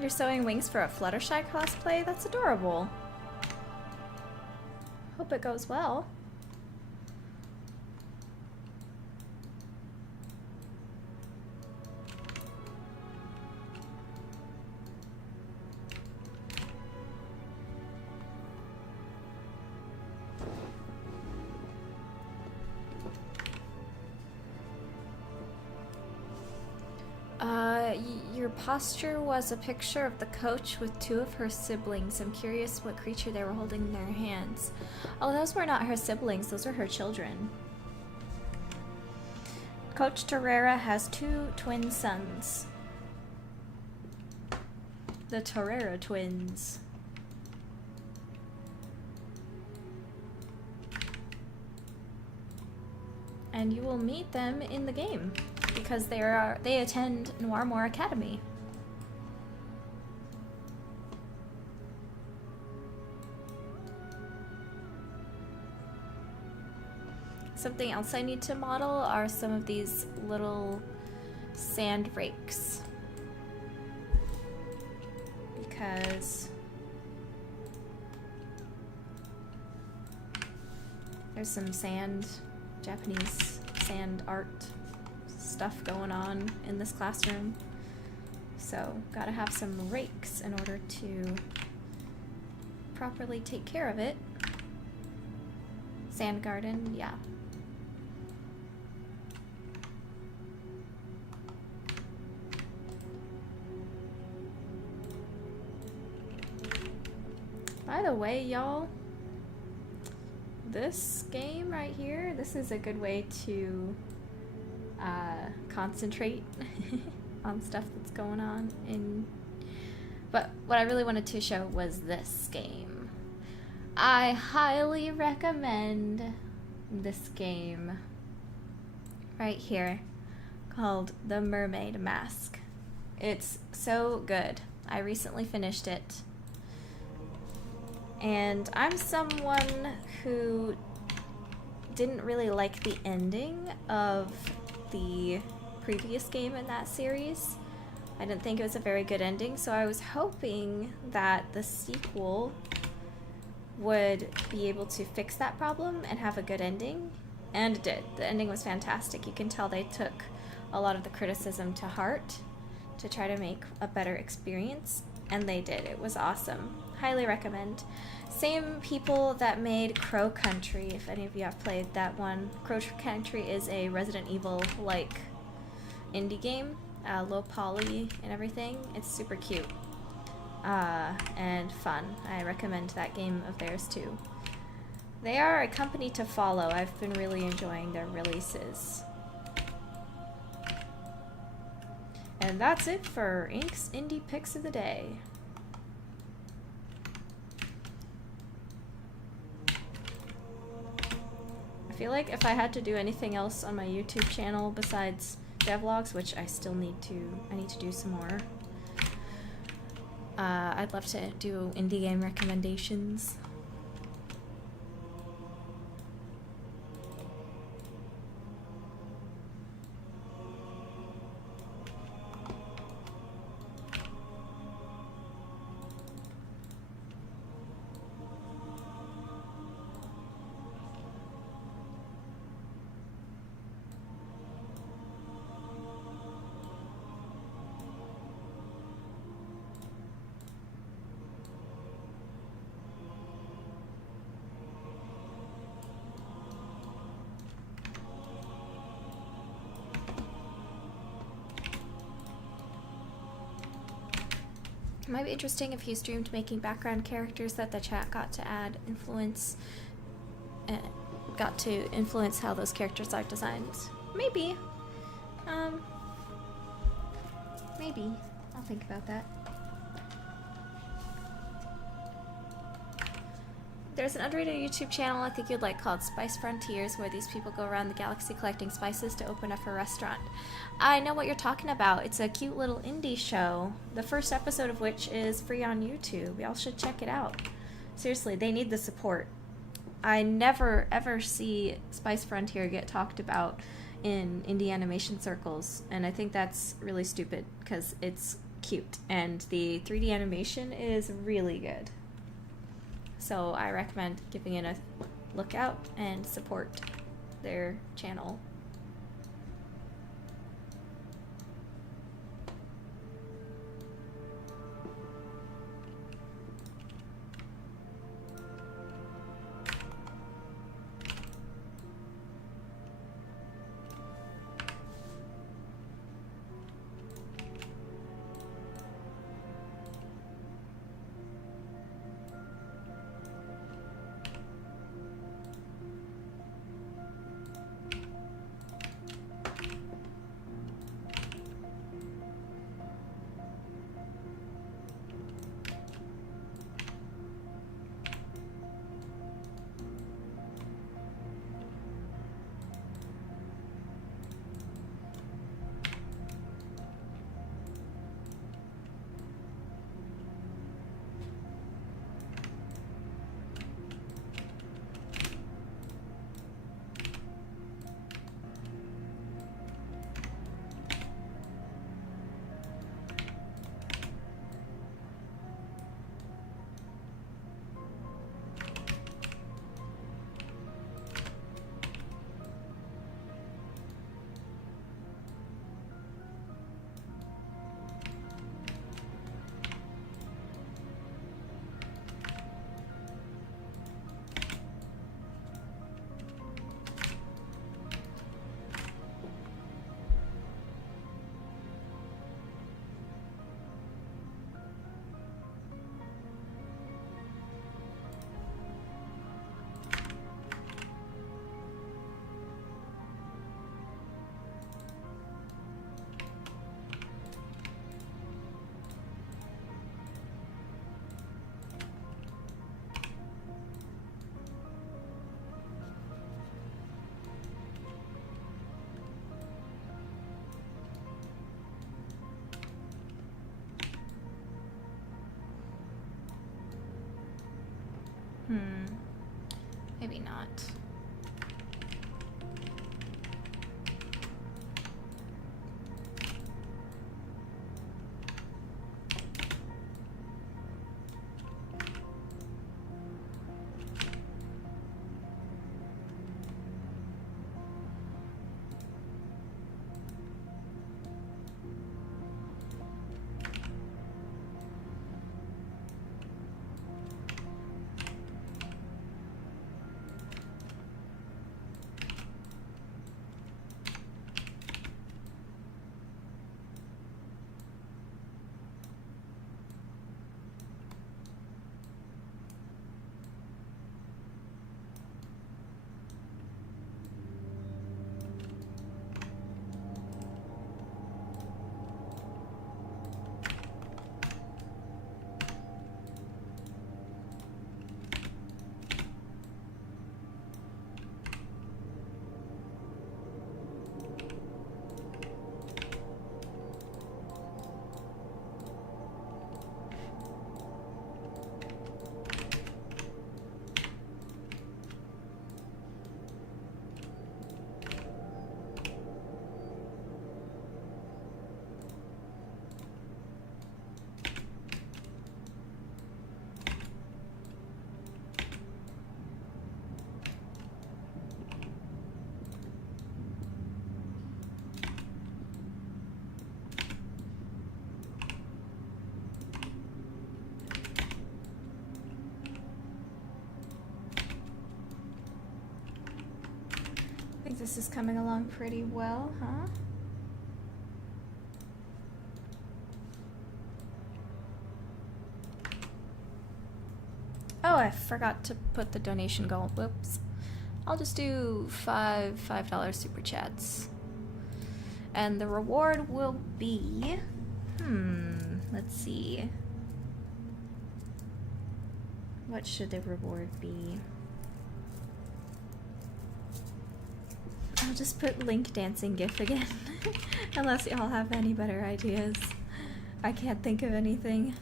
You're sewing wings for a Fluttershy cosplay? That's adorable. Hope it goes well. Your posture was a picture of the coach with two of her siblings. I'm curious what creature they were holding in their hands. Oh, those were not her siblings, those are her children. Coach Torrera has two twin sons. The Torrera twins. And you will meet them in the game, because they attend Noirmore Academy. Something else I need to model are some of these little sand rakes. Because there's some Japanese sand art stuff going on in this classroom. So, gotta have some rakes in order to properly take care of it. Sand garden, yeah. By the way, y'all, this game right here, this is a good way to concentrate on stuff that's going on but what I really wanted to show was this game. I highly recommend this game right here called The Mermaid Mask. It's so good. I recently finished it. And I'm someone who didn't really like the ending of the previous game in that series. I didn't think it was a very good ending, so I was hoping that the sequel would be able to fix that problem and have a good ending, and it did. The ending was fantastic. You can tell they took a lot of the criticism to heart to try to make a better experience, and they did. It was awesome. Highly recommend. Same people that made Crow Country, if any of you have played that one. Crow Country is a Resident Evil-like indie game, low poly and everything. It's super cute and fun. I recommend that game of theirs too. They are a company to follow. I've been really enjoying their releases. And that's it for Ink's Indie Picks of the Day. I feel like if I had to do anything else on my YouTube channel besides devlogs, which I still need to do some more. I'd love to do indie game recommendations. Might be interesting if you streamed making background characters that the chat got to add got to influence how those characters are designed. Maybe. Maybe. I'll think about that. There's an underrated YouTube channel I think you'd like called Spice Frontiers, where these people go around the galaxy collecting spices to open up a restaurant. I know what you're talking about. It's a cute little indie show, the first episode of which is free on YouTube. Y'all should check it out. Seriously, they need the support. I never ever see Spice Frontier get talked about in indie animation circles, and I think that's really stupid because it's cute and the 3D animation is really good. So I recommend giving it a look out and support their channel. Maybe not. I think this is coming along pretty well, huh? I forgot to put the donation goal. Whoops. I'll just do $5 super chats. And the reward will be... let's see. What should the reward be? I'll just put Link dancing gif again. Unless y'all have any better ideas. I can't think of anything.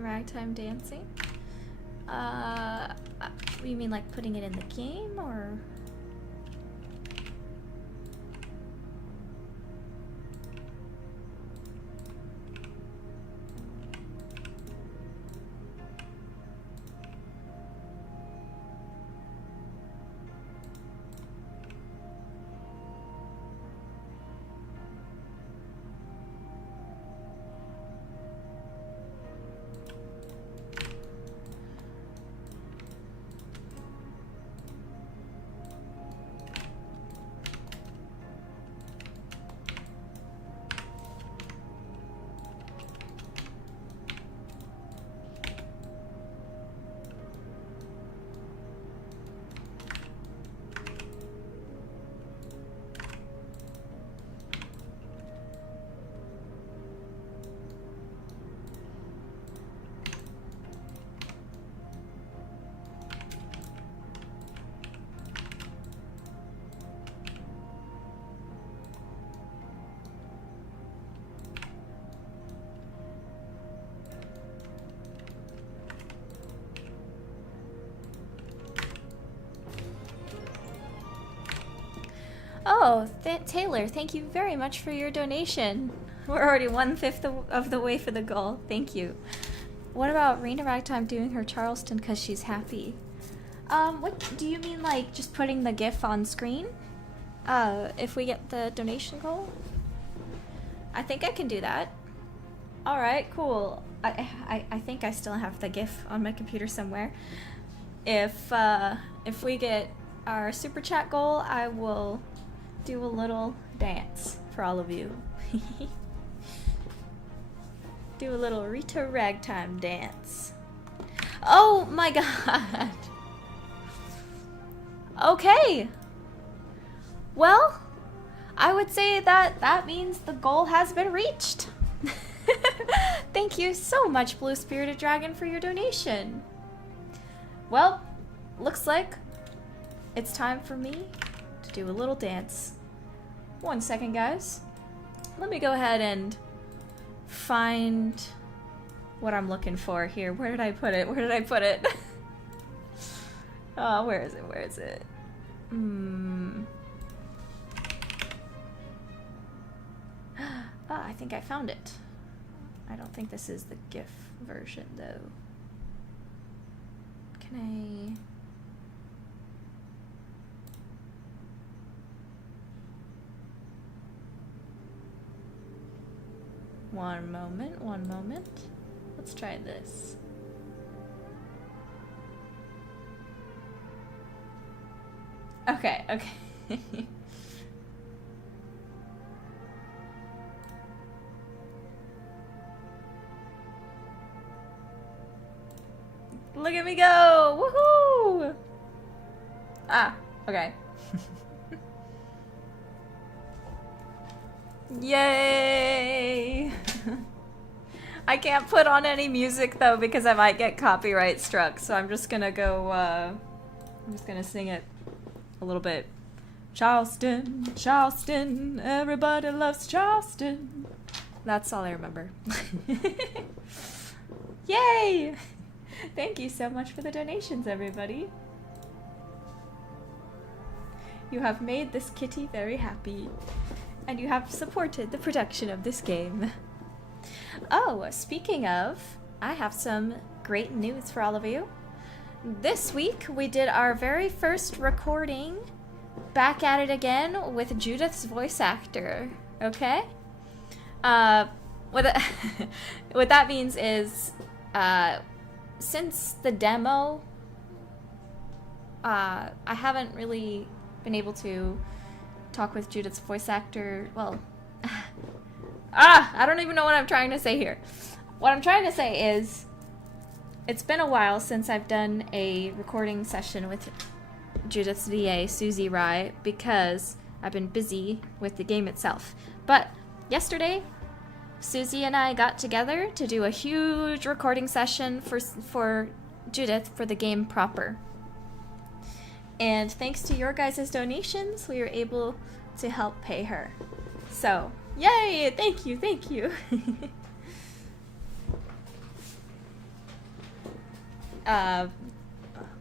Ragtime dancing? You mean like putting it in the game, or? Oh, Taylor, thank you very much for your donation. We're already 1/5 of the way for the goal. Thank you. What about Raina Ragtime doing her Charleston because she's happy? What do you mean, like just putting the GIF on screen? If we get the donation goal? I think I can do that. All right, cool. I think I still have the GIF on my computer somewhere. If we get our super chat goal, I will do a little dance for all of you. Do a little Rita Ragtime dance. Oh my god. Okay. Well, I would say that means the goal has been reached. Thank you so much, Blue Spirited Dragon, for your donation. Well, looks like it's time for me to do a little dance. 1 second, guys. Let me go ahead and find what I'm looking for here. Where did I put it? Where did I put it? Oh, where is it? Where is it? I think I found it. I don't think this is the GIF version, though. Can I... One moment. Let's try this. Okay. Look at me go! Woohoo! Ah, okay. Yay! I can't put on any music though because I might get copyright struck, so I'm just gonna go, I'm just gonna sing it a little bit. Charleston, Charleston, everybody loves Charleston. That's all I remember. Yay! Thank you so much for the donations, everybody. You have made this kitty very happy, and you have supported the production of this game. Oh, speaking of, I have some great news for all of you. This week, we did our very first recording, back at it again, with Judith's voice actor, okay? What that means is, since the demo, I haven't really been able to talk with Judith's voice actor, well, I don't even know what I'm trying to say here. What I'm trying to say is, it's been a while since I've done a recording session with Judith's VA, Susie Rye, because I've been busy with the game itself. But yesterday, Susie and I got together to do a huge recording session for Judith for the game proper. And thanks to your guys' donations, we were able to help pay her. So, yay! Thank you, thank you.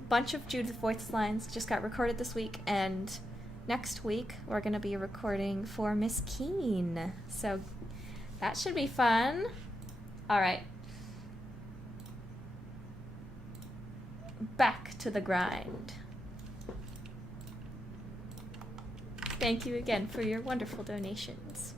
Bunch of Judith voice lines just got recorded this week, and next week we're going to be recording for Miss Keen. So that should be fun. All right. Back to the grind. Thank you again for your wonderful donations.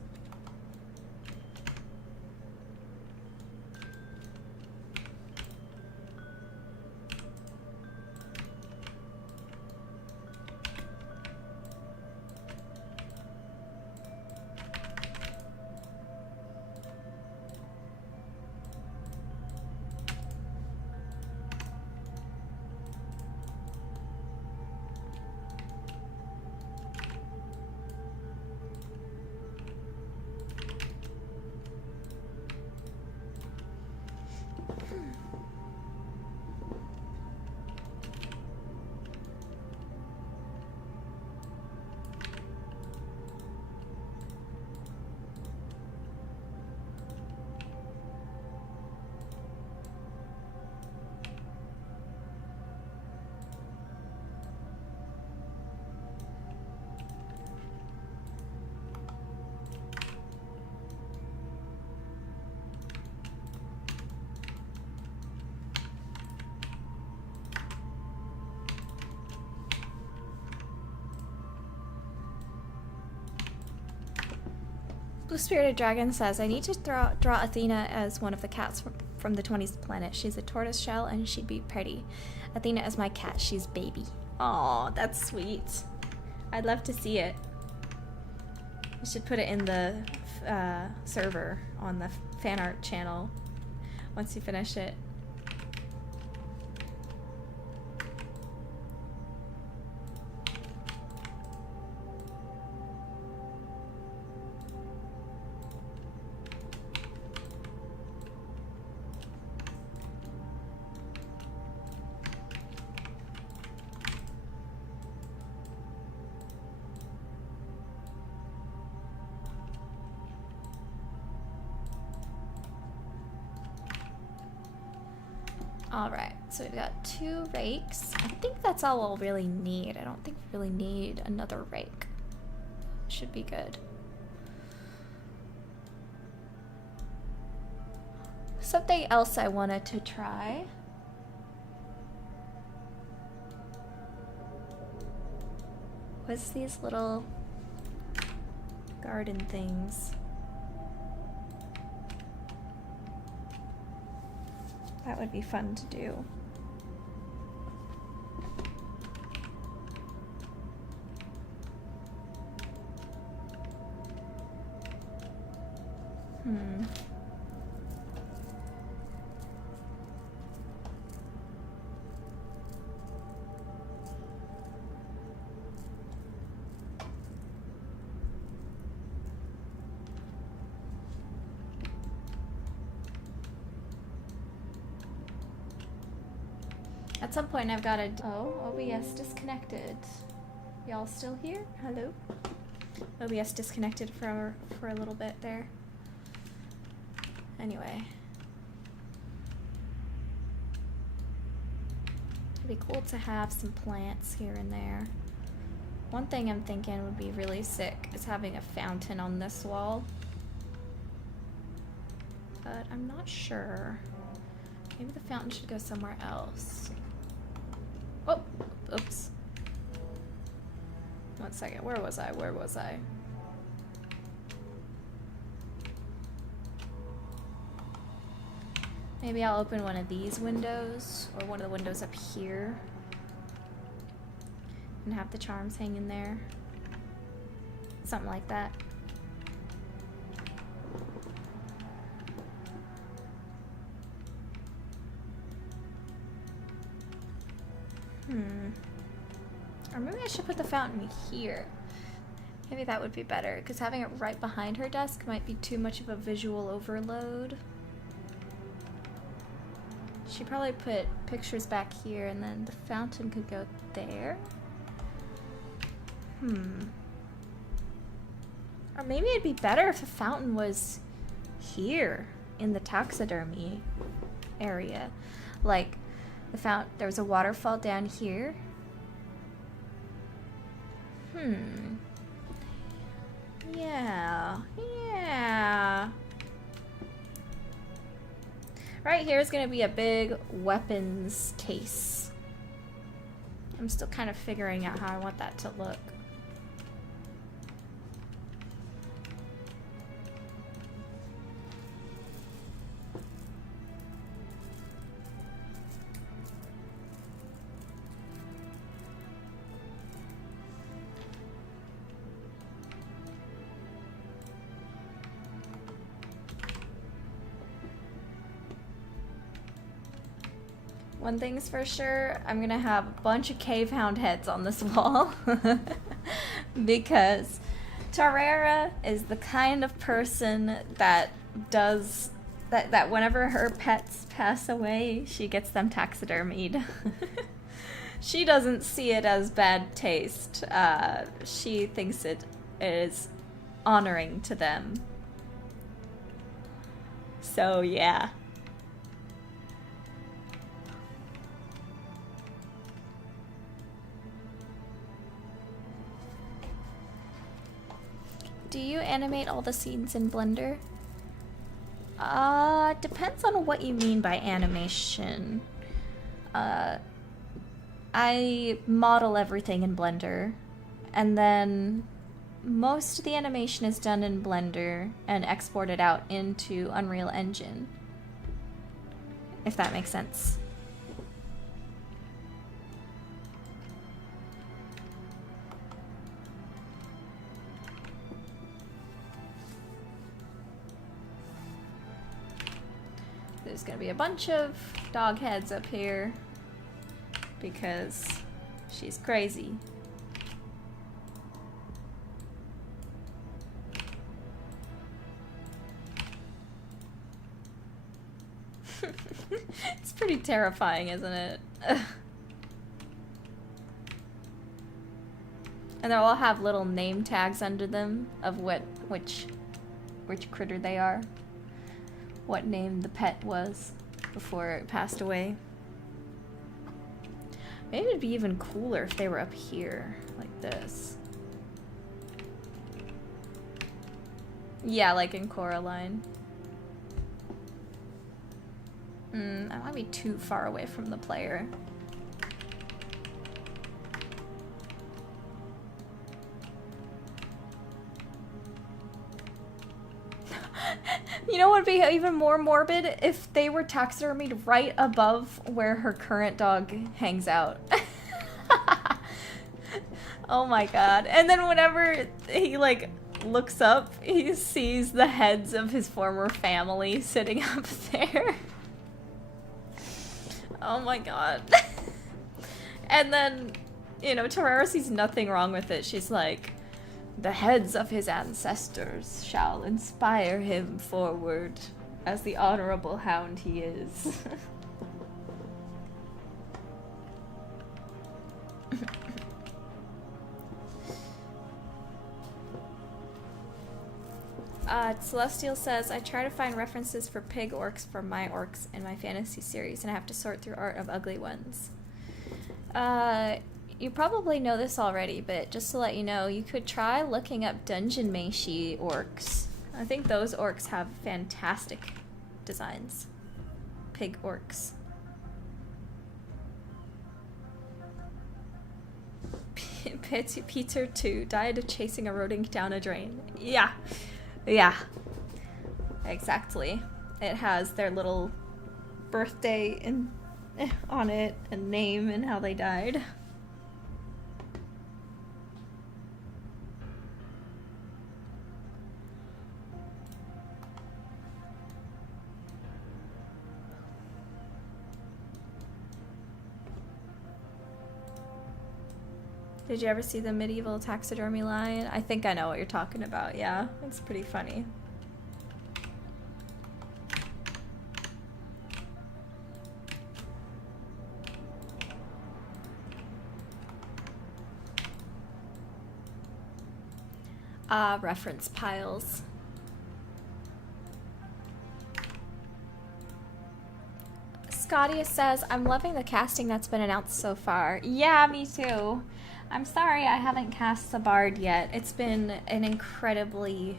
Blue Spirited Dragon says, I need to draw Athena as one of the cats from the 20th planet. She's a tortoise shell and she'd be pretty. Athena is my cat. She's baby. Aw, that's sweet. I'd love to see it. You should put it in the server on the fan art channel once you finish it. Alright, so we've got 2 rakes. I think that's all we'll really need. I don't think we really need another rake. Should be good. Something else I wanted to try was these little garden things. That would be fun to do. At some point I've got to... Oh, OBS disconnected. Y'all still here? Hello? OBS disconnected for a little bit there. Anyway. It'd be cool to have some plants here and there. One thing I'm thinking would be really sick is having a fountain on this wall. But I'm not sure Maybe the fountain should go somewhere else. Oh, oops. 1 second, where was I? Where was I? Maybe I'll open one of these windows, or one of the windows up here, and have the charms hang in there. Something like that. Or maybe I should put the fountain here. Maybe that would be better, because having it right behind her desk might be too much of a visual overload. She probably put pictures back here, and then the fountain could go there. Or maybe it'd be better if the fountain was here in the taxidermy area. Like, there was a waterfall down here. Yeah. Right here is going to be a big weapons case. I'm still kind of figuring out how I want that to look. One thing's for sure, I'm gonna have a bunch of cave hound heads on this wall because Torrera is the kind of person that does that whenever her pets pass away, she gets them taxidermied. She doesn't see it as bad taste. She thinks it is honoring to them. So yeah. Do you animate all the scenes in Blender? Depends on what you mean by animation. I model everything in Blender, and then most of the animation is done in Blender and exported out into Unreal Engine, if that makes sense. There's gonna be a bunch of dog heads up here because she's crazy. It's pretty terrifying, isn't it? And they'll all have little name tags under them of which critter they are. What name the pet was before it passed away. Maybe it'd be even cooler if they were up here, like this. Yeah, like in Coraline. That might be too far away from the player. You know what would be even more morbid? If they were taxidermied right above where her current dog hangs out. Oh my god. And then whenever he, like, looks up, he sees the heads of his former family sitting up there. Oh my god. And then, you know, Torrera sees nothing wrong with it. She's like, the heads of his ancestors shall inspire him forward as the honorable hound he is. Celestial says, I try to find references for pig orcs for my orcs in my fantasy series, and I have to sort through art of ugly ones. You probably know this already, but just to let you know, you could try looking up Dungeon Meshi orcs. I think those orcs have fantastic designs. pig orcs. Peter 2 died chasing a rodent down a drain. Yeah. Yeah. Exactly. It has their little birthday and on it, and name, and how they died. Did you ever see the medieval taxidermy line? I think I know what you're talking about, yeah. It's pretty funny. Reference piles. Scottia says, I'm loving the casting that's been announced so far. Yeah, me too. I'm sorry I haven't cast the Bard yet. It's been an incredibly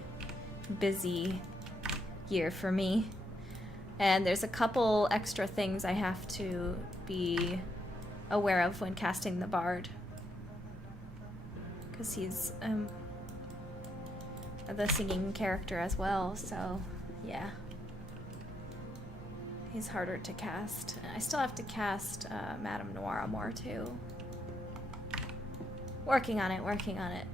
busy year for me. And there's a couple extra things I have to be aware of when casting the Bard. Because he's the singing character as well, so yeah. He's harder to cast. I still have to cast Madame Noir more too. Working on it, working on it.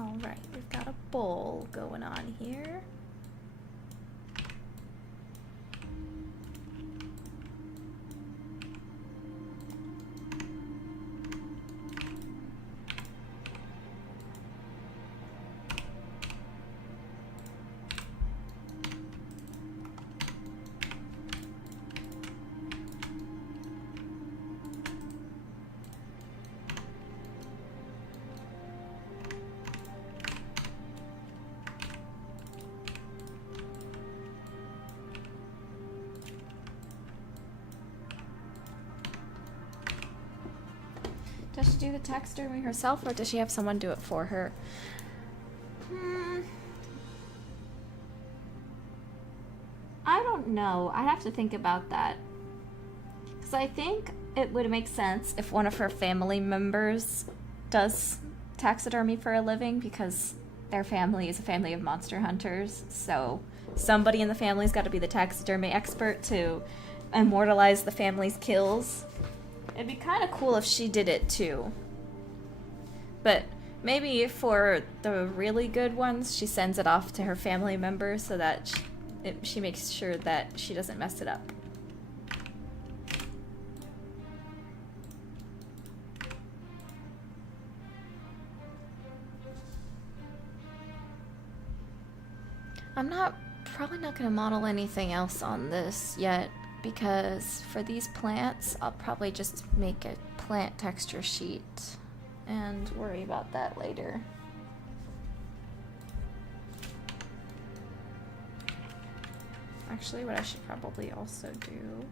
Alright, we've got a bowl going on here. Does she do the taxidermy herself, or does she have someone do it for her? I don't know. I'd have to think about that. Because I think it would make sense if one of her family members does taxidermy for a living, because their family is a family of monster hunters. So somebody in the family's got to be the taxidermy expert to immortalize the family's kills. It'd be kind of cool if she did it too. But maybe for the really good ones, she sends it off to her family members so that she makes sure that she doesn't mess it up. I'm probably not going to model anything else on this yet, because for these plants, I'll probably just make a plant texture sheet and worry about that later. Actually, what I should probably also do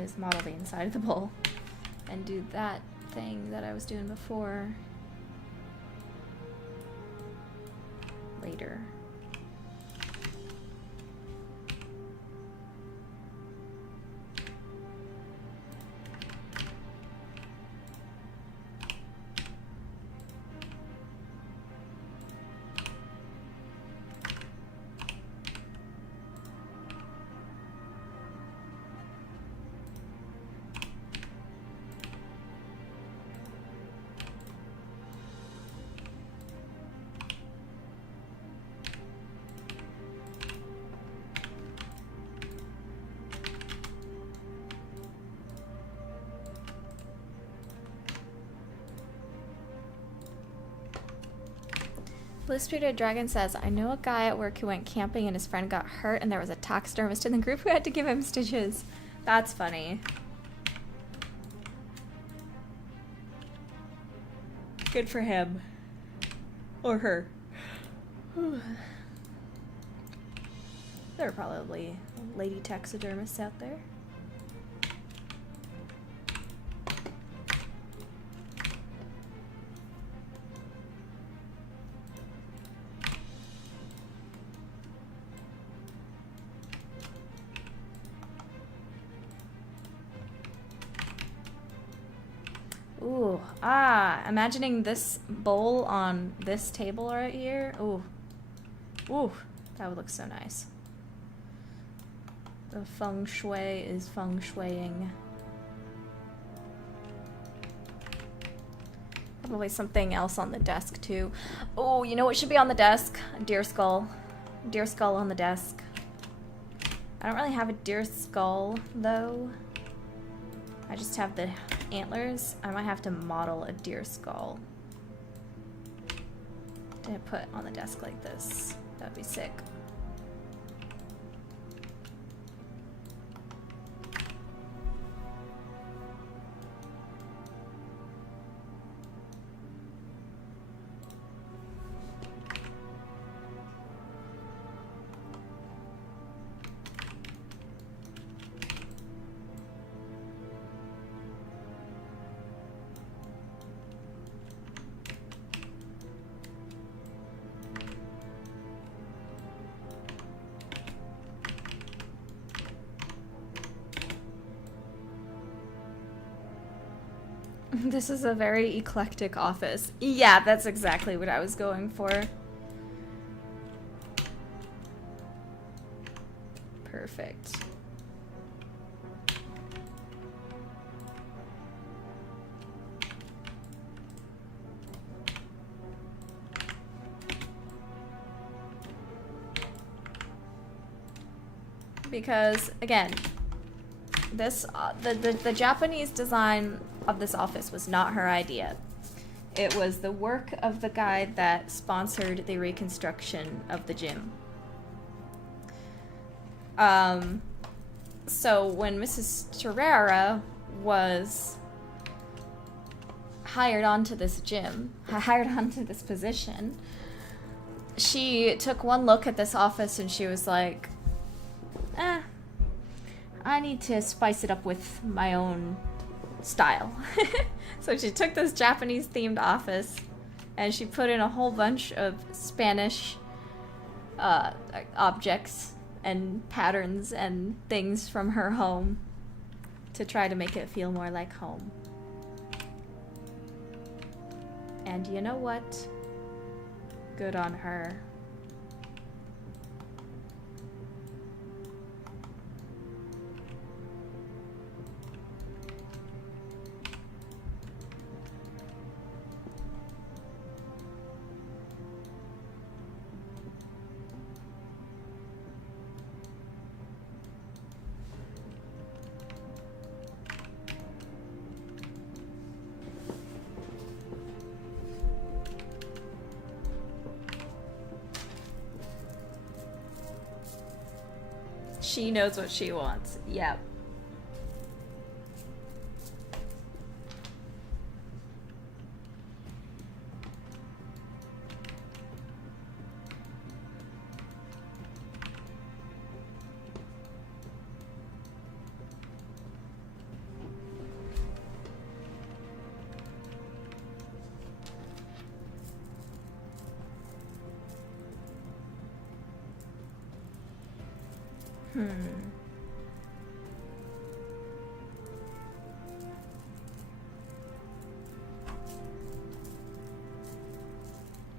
is model the inside of the bowl and do that thing that I was doing before later. Blue Spirited Dragon says, I know a guy at work who went camping and his friend got hurt and there was a taxidermist in the group who had to give him stitches. That's funny. Good for him. Or her. There are probably lady taxidermists out there. Ooh, imagining this bowl on this table right here. Ooh. Ooh, that would look so nice. The feng shui is feng shuiing. Probably something else on the desk too. Oh, you know what should be on the desk? A deer skull. Deer skull on the desk. I don't really have a deer skull though. I just have the antlers. I might have to model a deer skull to put on the desk like this. That'd be sick. This is a very eclectic office. Yeah, that's exactly what I was going for. Perfect. Because, again, this the Japanese design of this office was not her idea. It was the work of the guy that sponsored the reconstruction of the gym. So when Mrs. Torrera was hired onto this position, she took one look at this office and she was like, I need to spice it up with my own style. So she took this Japanese themed office and she put in a whole bunch of Spanish objects and patterns and things from her home to try to make it feel more like home. And you know what? Good on her. She knows what she wants. Yep.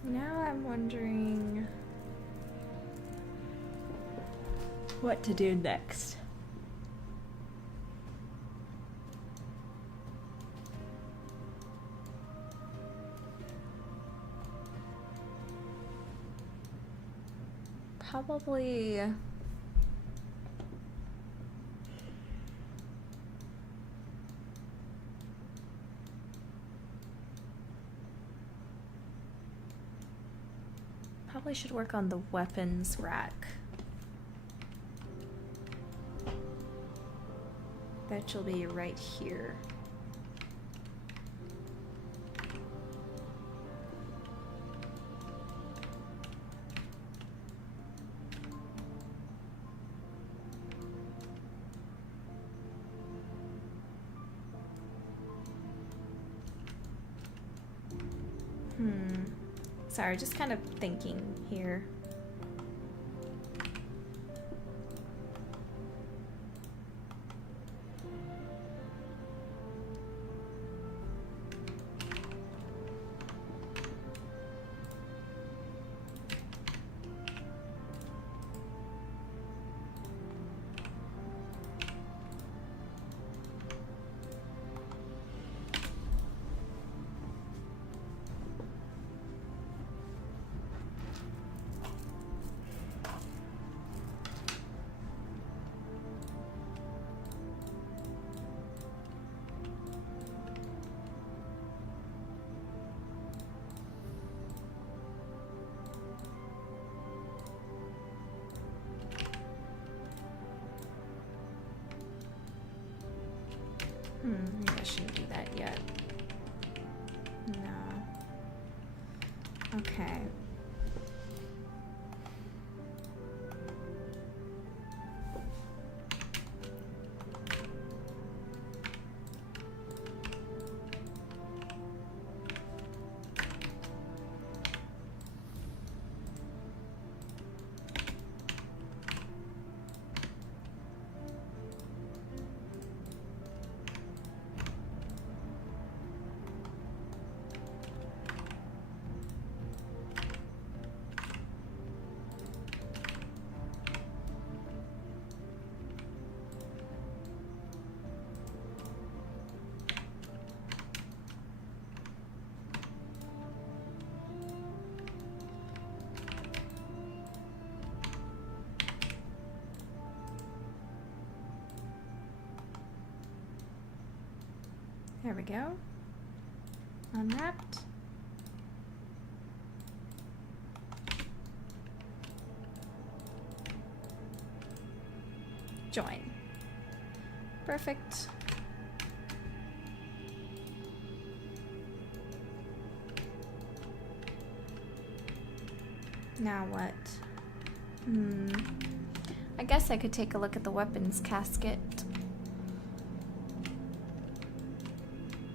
Now I'm wondering what to do next. Probably Probably should work on the weapons rack. That will be right here. Sorry, just kind of thinking here. Maybe I shouldn't do that yet. No. Okay. There we go. Unwrapped. Join. Perfect. Now what? I guess I could take a look at the weapons casket.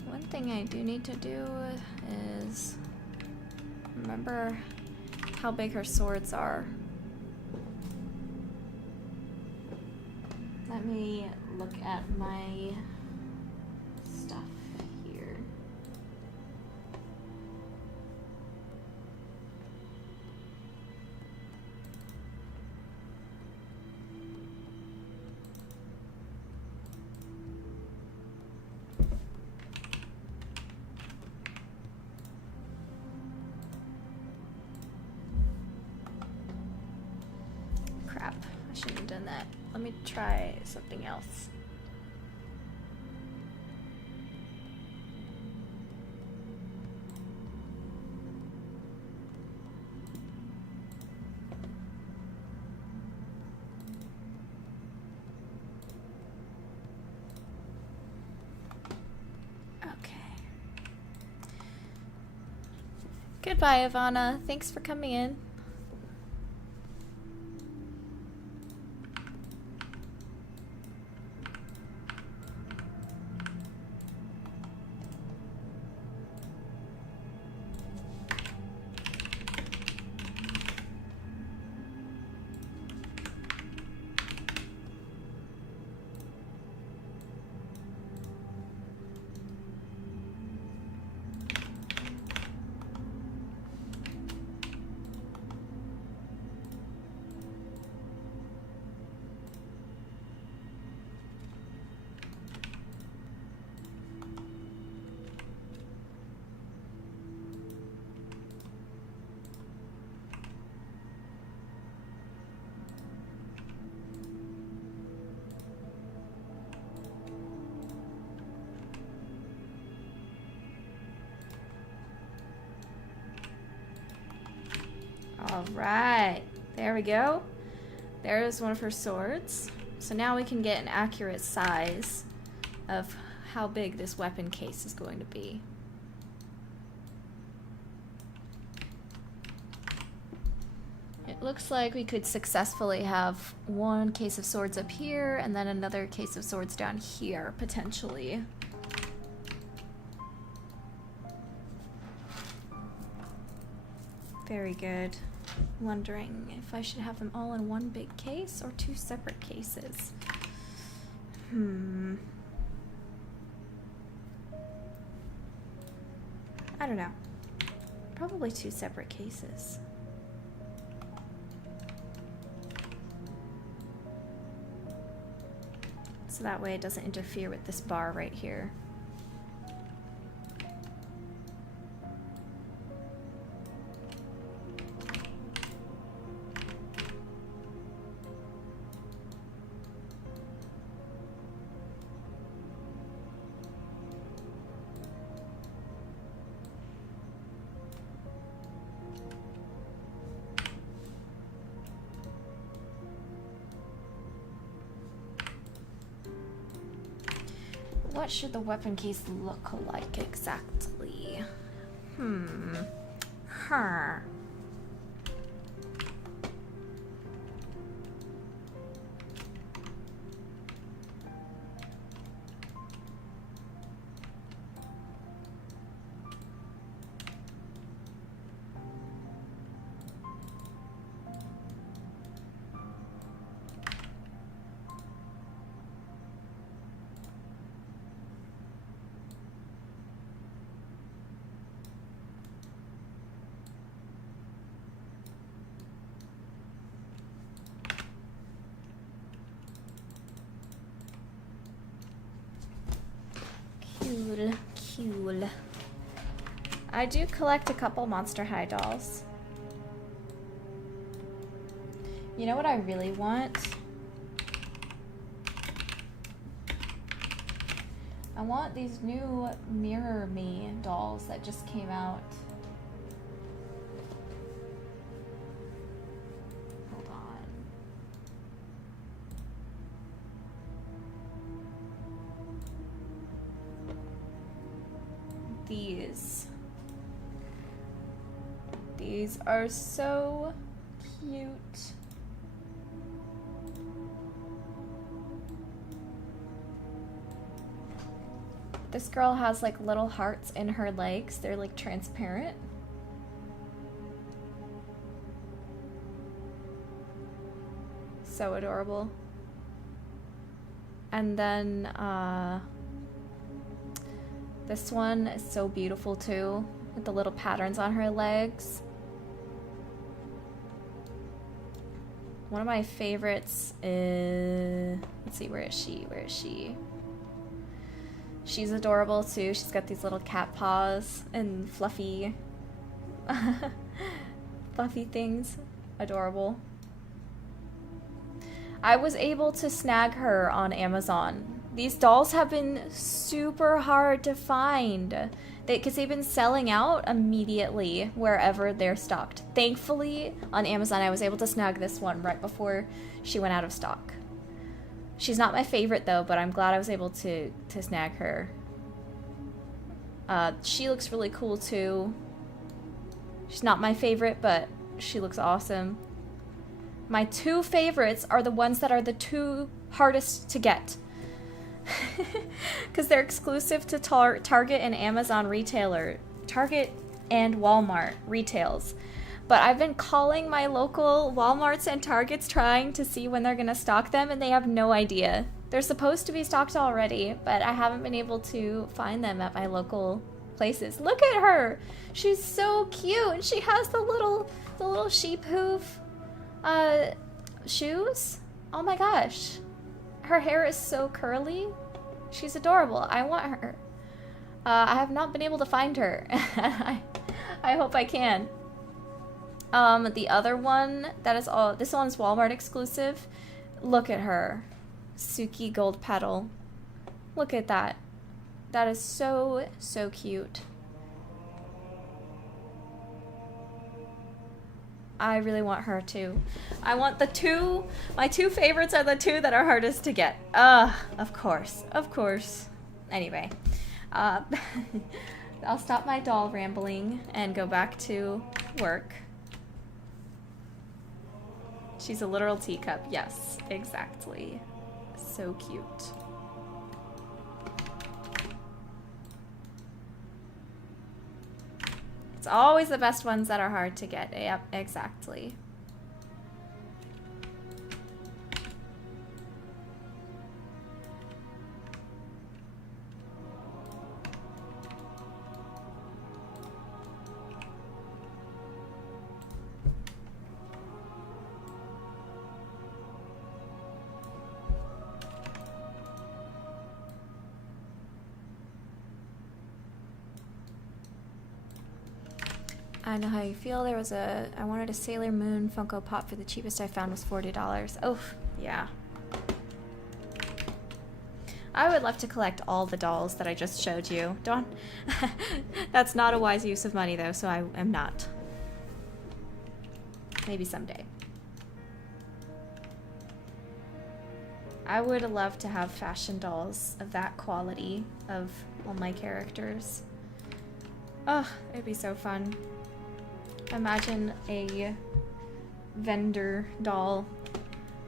One thing I do need to do is remember how big her swords are. Let me look at my stuff here. Crap, I shouldn't have done that. Let me try something else. Okay. Goodbye, Ivana. Thanks for coming in. All right, there we go. There's one of her swords. So now we can get an accurate size of how big this weapon case is going to be. It looks like we could successfully have one case of swords up here and then another case of swords down here, potentially. Very good. Wondering if I should have them all in one big case or two separate cases. I don't know. Probably two separate cases. So that way it doesn't interfere with this bar right here. What should the weapon case look like exactly? Cool. I do collect a couple Monster High dolls. You know what I really want? I want these new Mirror Me dolls that just came out. Hold on. These are so cute. This girl has like little hearts in her legs. They're like transparent. So adorable. And then this one is so beautiful too, with the little patterns on her legs. One of my favorites is, let's see, where is she? She's adorable too. She's got these little cat paws and fluffy fluffy things. Adorable. I was able to snag her on Amazon. These dolls have been super hard to find because they've been selling out immediately wherever they're stocked. Thankfully, on Amazon, I was able to snag this one right before she went out of stock. She's not my favorite though, but I'm glad I was able to snag her. She looks really cool too. She's not my favorite, but she looks awesome. My two favorites are the ones that are the two hardest to get. Because they're exclusive to Target and Amazon retailer. Target and Walmart retails. But I've been calling my local Walmarts and Targets trying to see when they're going to stock them, and they have no idea. They're supposed to be stocked already, but I haven't been able to find them at my local places. Look at her! She's so cute, and she has the little sheep hoof shoes. Oh my gosh. Her hair is so curly. She's adorable. I want her. I have not been able to find her. I hope I can. The other one, this one's Walmart exclusive. Look at her. Suki Gold Petal. Look at that. That is so, so cute. I really want her too. I want my two favorites are the two that are hardest to get. Of course. Of course. Anyway, I'll stop my doll rambling and go back to work. She's a literal teacup. Yes, exactly. So cute. It's always the best ones that are hard to get. Yep, exactly. I know how you feel. I wanted a Sailor Moon Funko Pop for the cheapest I found was $40. Oh, yeah. I would love to collect all the dolls that I just showed you. Don't. That's not a wise use of money though, so I am not. Maybe someday. I would love to have fashion dolls of that quality of all my characters. Oh, it'd be so fun. Imagine a vendor doll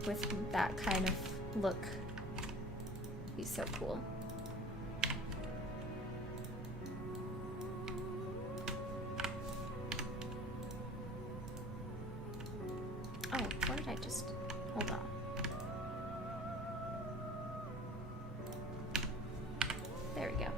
with that kind of look. It'd be so cool. Oh, what did I just... Hold on. There we go.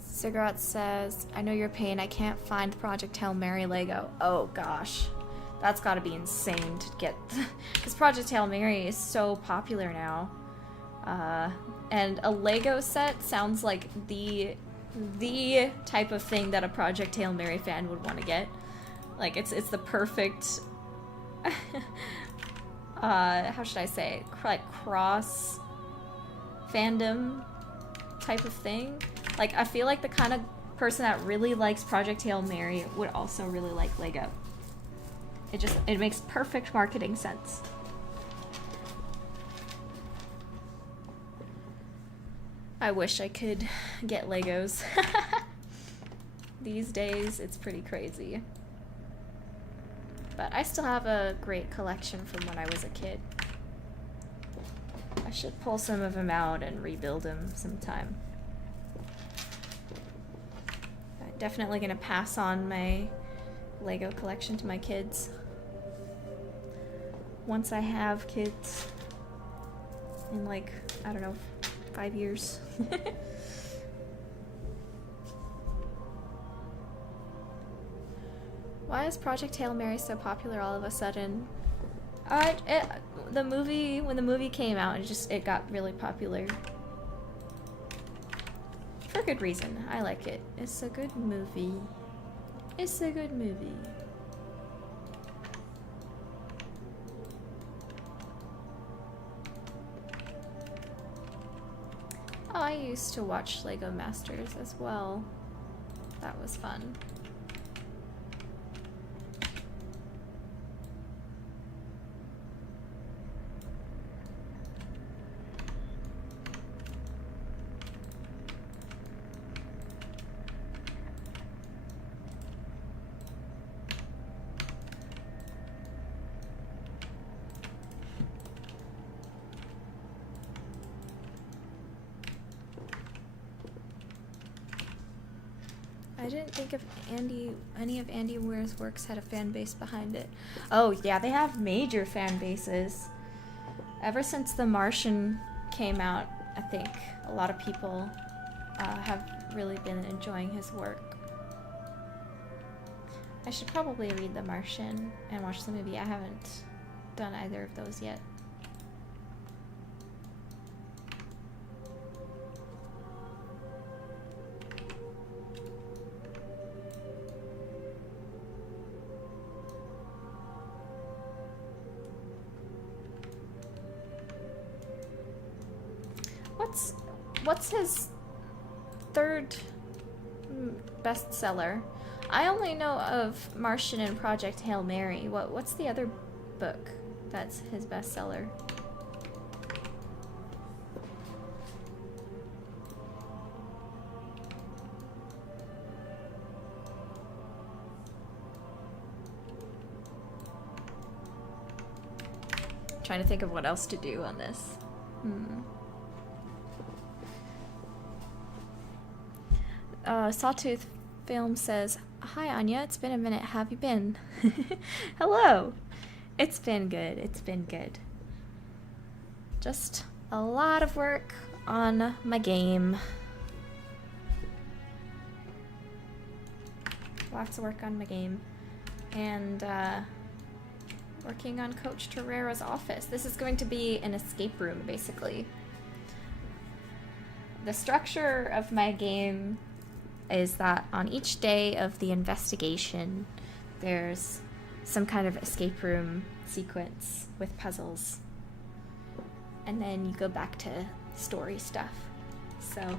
Cigarette says, I know your pain. I can't find Project Hail Mary Lego. Oh gosh. That's gotta be insane to get. Because Project Hail Mary is so popular now. And a Lego set sounds like the type of thing that a Project Hail Mary fan would want to get. Like, it's the perfect... how should I say it? Like, cross fandom type of thing. Like, I feel like the kind of person that really likes Project Hail Mary would also really like Lego. It makes perfect marketing sense. I wish I could get Legos. These days, it's pretty crazy. But I still have a great collection from when I was a kid. I should pull some of them out and rebuild them sometime. Definitely gonna pass on my Lego collection to my kids. Once I have kids. In like, I don't know, 5 years. Why is Project Hail Mary so popular all of a sudden? When the movie came out, it got really popular. For good reason. I like it. It's a good movie. It's a good movie. Oh, I used to watch Lego Masters as well. That was fun. I didn't think of any of Andy Weir's works had a fan base behind it. Oh yeah, they have major fan bases. Ever since The Martian came out, I think a lot of people have really been enjoying his work. I should probably read The Martian and watch the movie. I haven't done either of those yet. What's his third bestseller? I only know of Martian and Project Hail Mary. What's the other book that's his bestseller? Trying to think of what else to do on this. Sawtooth Film says, "Hi Anya, it's been a minute. How have you been?" Hello. It's been good. It's been good. Just a lot of work on my game. Lots of work on my game. And working on Coach Torrera's office. This is going to be an escape room, basically. The structure of my game is that on each day of the investigation, there's some kind of escape room sequence with puzzles. And then you go back to story stuff. So,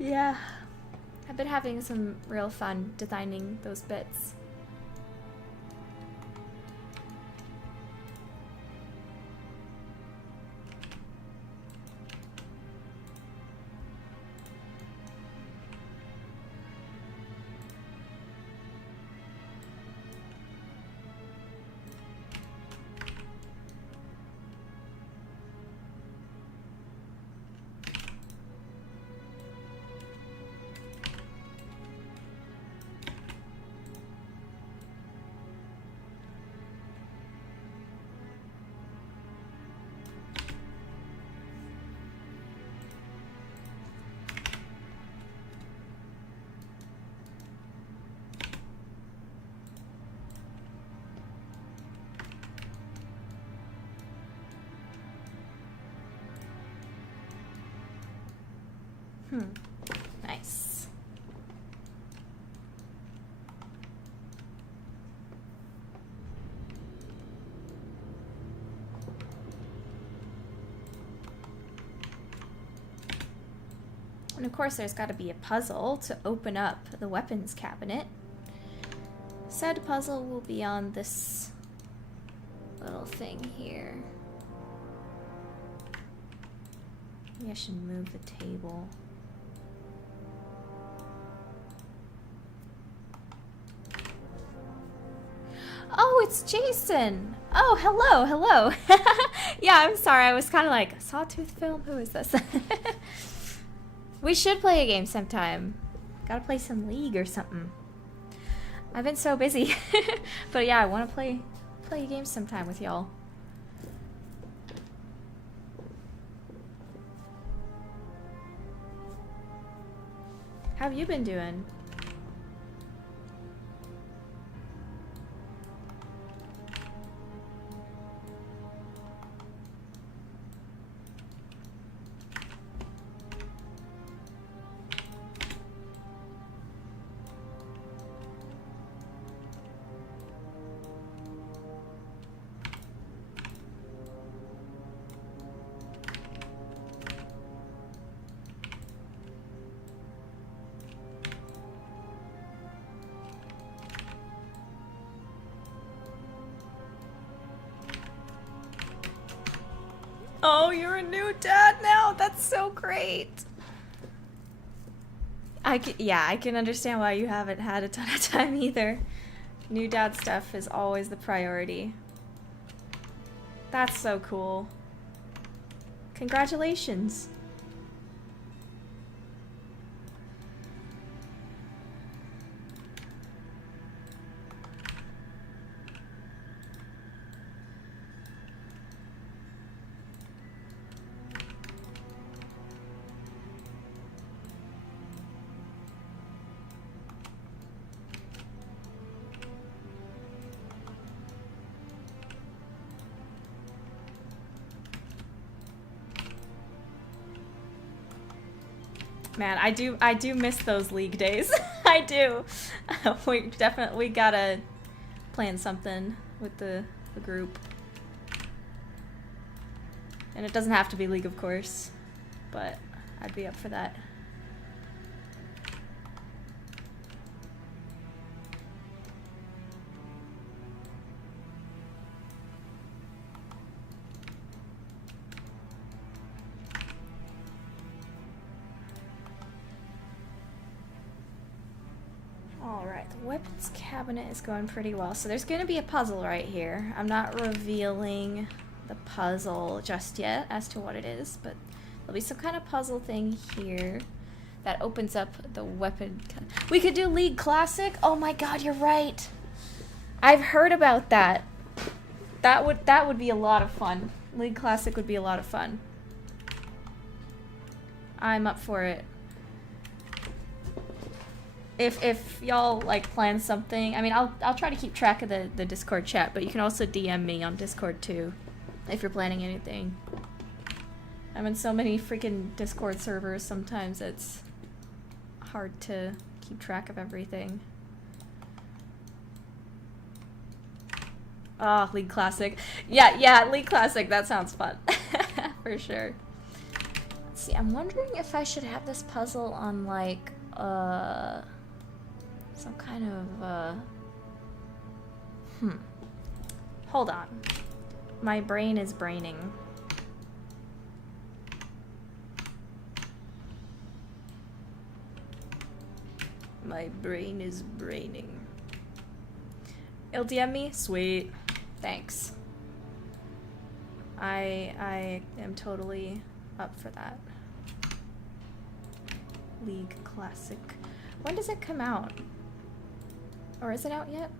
yeah. I've been having some real fun designing those bits. Nice. And of course there's got to be a puzzle to open up the weapons cabinet. Said puzzle will be on this little thing here. Maybe I should move the table. Oh, it's Jason. Oh, hello, hello. Yeah, I'm sorry. I was kind of like, Sawtooth Film? Who is this? We should play a game sometime. Gotta play some League or something. I've been so busy. But yeah, I want to play a game sometime with y'all. How have you been doing? Oh, you're a new dad now? That's so great. Yeah, I can understand why you haven't had a ton of time either. New dad stuff is always the priority. That's so cool. Congratulations. Man, I do miss those league days. I do. We gotta plan something with the group. And it doesn't have to be League, of course, but I'd be up for that. Alright, the weapons cabinet is going pretty well. So there's going to be a puzzle right here. I'm not revealing the puzzle just yet as to what it is, but there'll be some kind of puzzle thing here that opens up the weapon. We could do League Classic? Oh my god, you're right! I've heard about that. That would be a lot of fun. League Classic would be a lot of fun. I'm up for it. If y'all like plan something, I mean, I'll try to keep track of the Discord chat, but you can also DM me on Discord too, if you're planning anything. I'm in so many freaking Discord servers, sometimes it's hard to keep track of everything. Oh, League Classic. Yeah, League Classic, that sounds fun. For sure. Let's see, I'm wondering if I should have this puzzle on like, some kind of, hold on. My brain is braining. My brain is braining. It'll DM me? Sweet. Thanks. I am totally up for that. League Classic. When does it come out? Or is it out yet?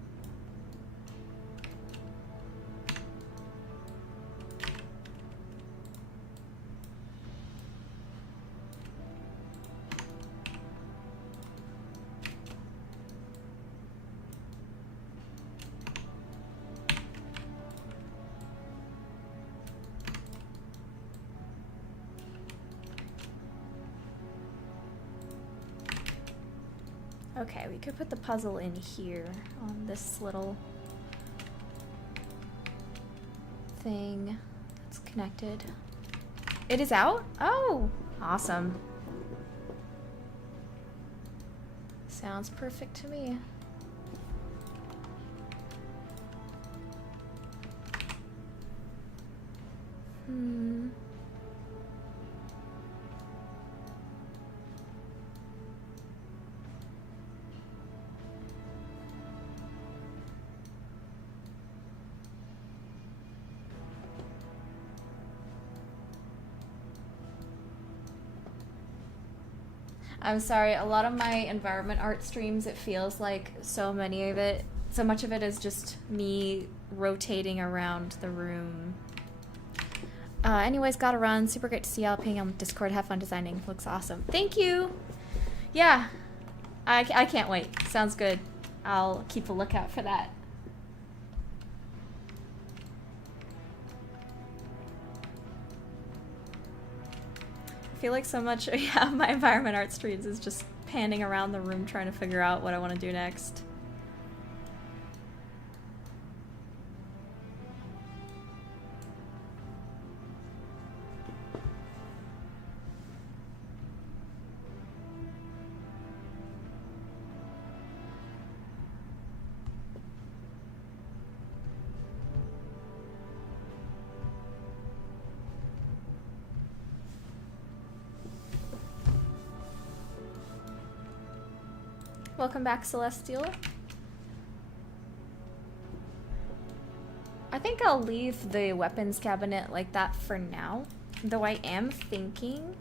Okay, we could put the puzzle in here on this little thing that's connected. It is out? Oh, awesome. Sounds perfect to me. I'm sorry, a lot of my environment art streams, it feels like so much of it is just me rotating around the room. Anyways, gotta run. Super great to see y'all ping on Discord. Have fun designing. Looks awesome. Thank you! Yeah, I can't wait. Sounds good. I'll keep a lookout for that. I feel like so much of my environment art streams is just panning around the room trying to figure out what I want to do next. Welcome back, Celestial. I think I'll leave the weapons cabinet like that for now, though I am thinking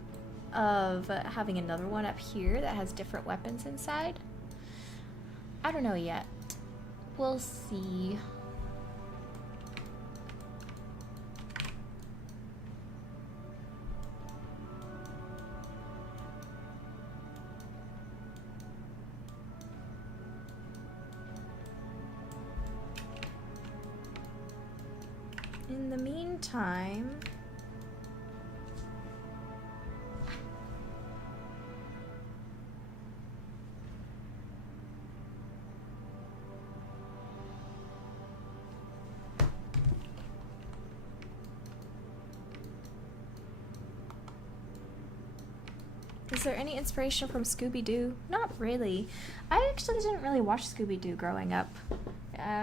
of having another one up here that has different weapons inside. I don't know yet. We'll see. In the meantime, there any inspiration from Scooby-Doo? Not really. I actually didn't really watch Scooby-Doo growing up.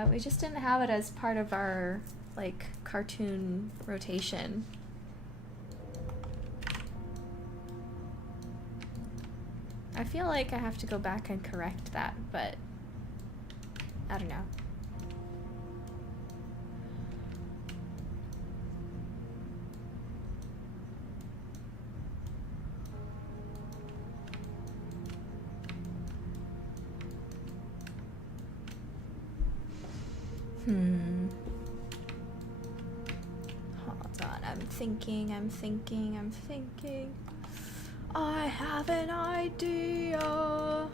We just didn't have it as part of our, like, cartoon rotation. I feel like I have to go back and correct that, but I don't know. Hold on, I'm thinking. I have an idea.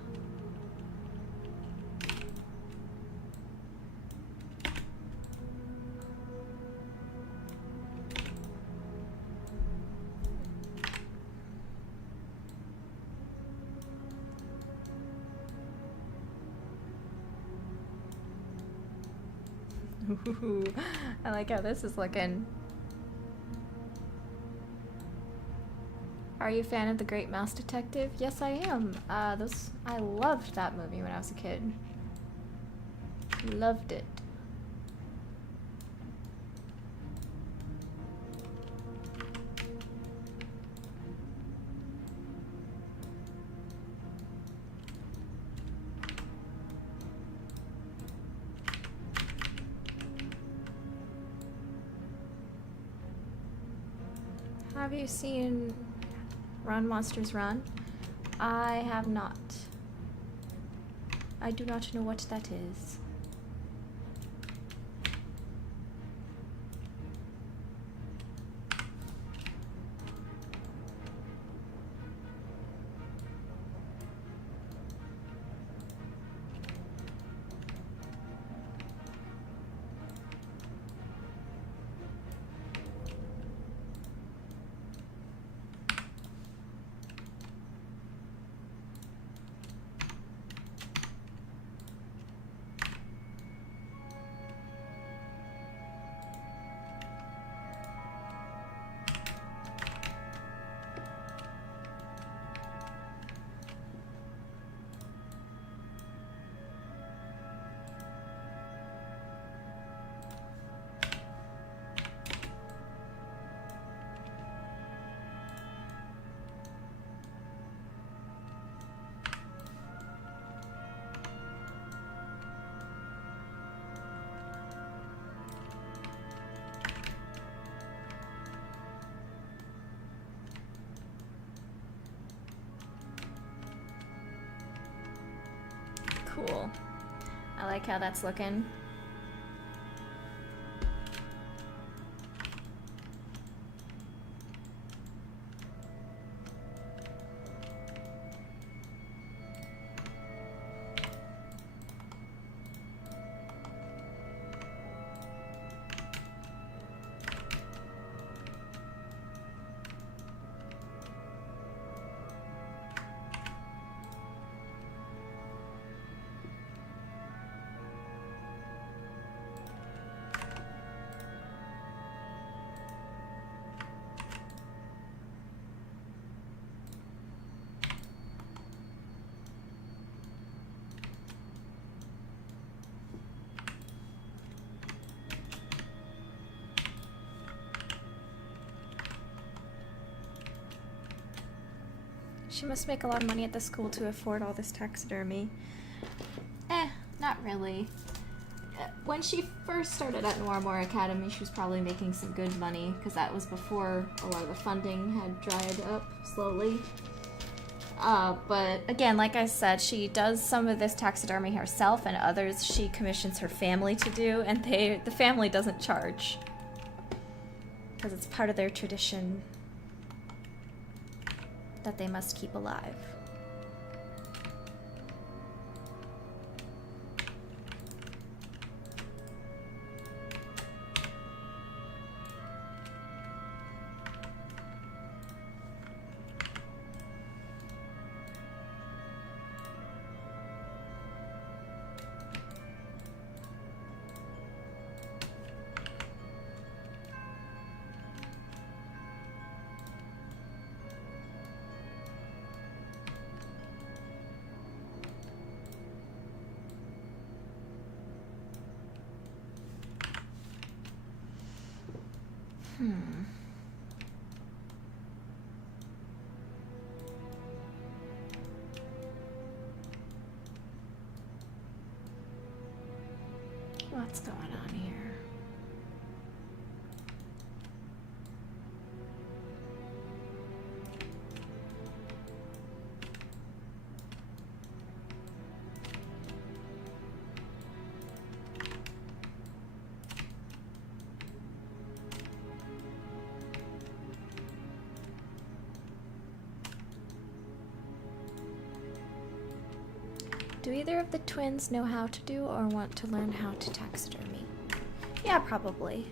Ooh, I like how this is looking. Are you a fan of The Great Mouse Detective? Yes, I am. I loved that movie when I was a kid. Loved it. Have you seen Run Monsters Run? I have not. I do not know what that is. Cool. I like how that's looking. She must make a lot of money at the school to afford all this taxidermy. Not really. When she first started at Noirmore Academy, she was probably making some good money, because that was before a lot of the funding had dried up slowly. But again, like I said, she does some of this taxidermy herself, and others she commissions her family to do, and the family doesn't charge. Because it's part of their tradition that they must keep alive. What's going on here? Do either of the twins know how to do or want to learn how to taxidermy? Yeah, probably.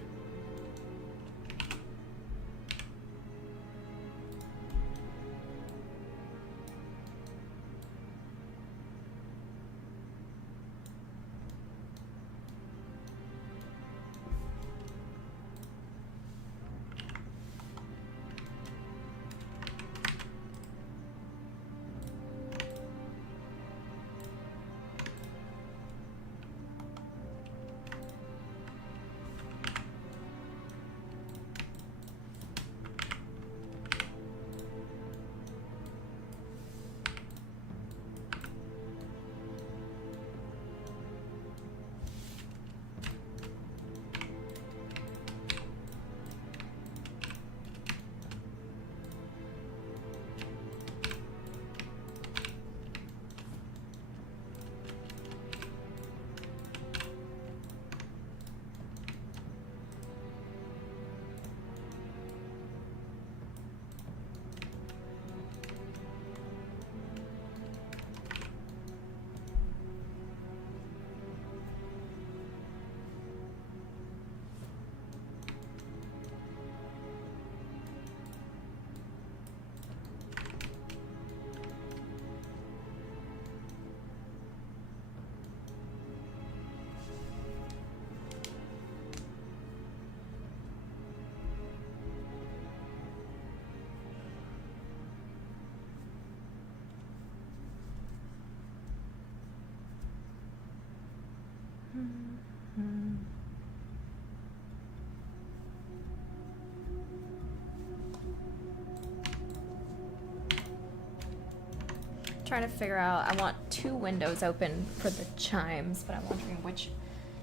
Trying to figure out, I want 2 windows open for the chimes, but I'm wondering which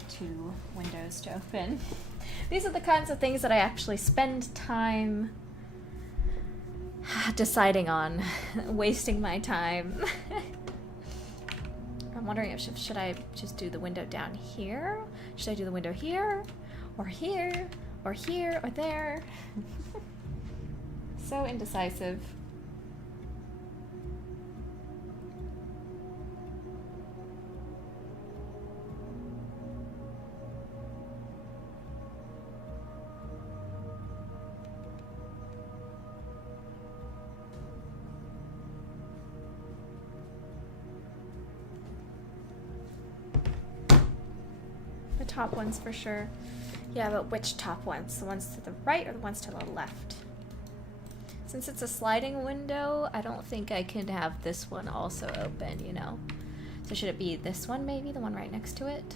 2 windows to open. These are the kinds of things that I actually spend time deciding on, wasting my time. I'm wondering if should I just do the window down here? Should I do the window here? Or here? Or here? Or there? So indecisive. Top ones for sure. Yeah, but which top ones? The ones to the right or the ones to the left? Since it's a sliding window, I don't think I can have this one also open, you know? So should it be this one maybe? The one right next to it?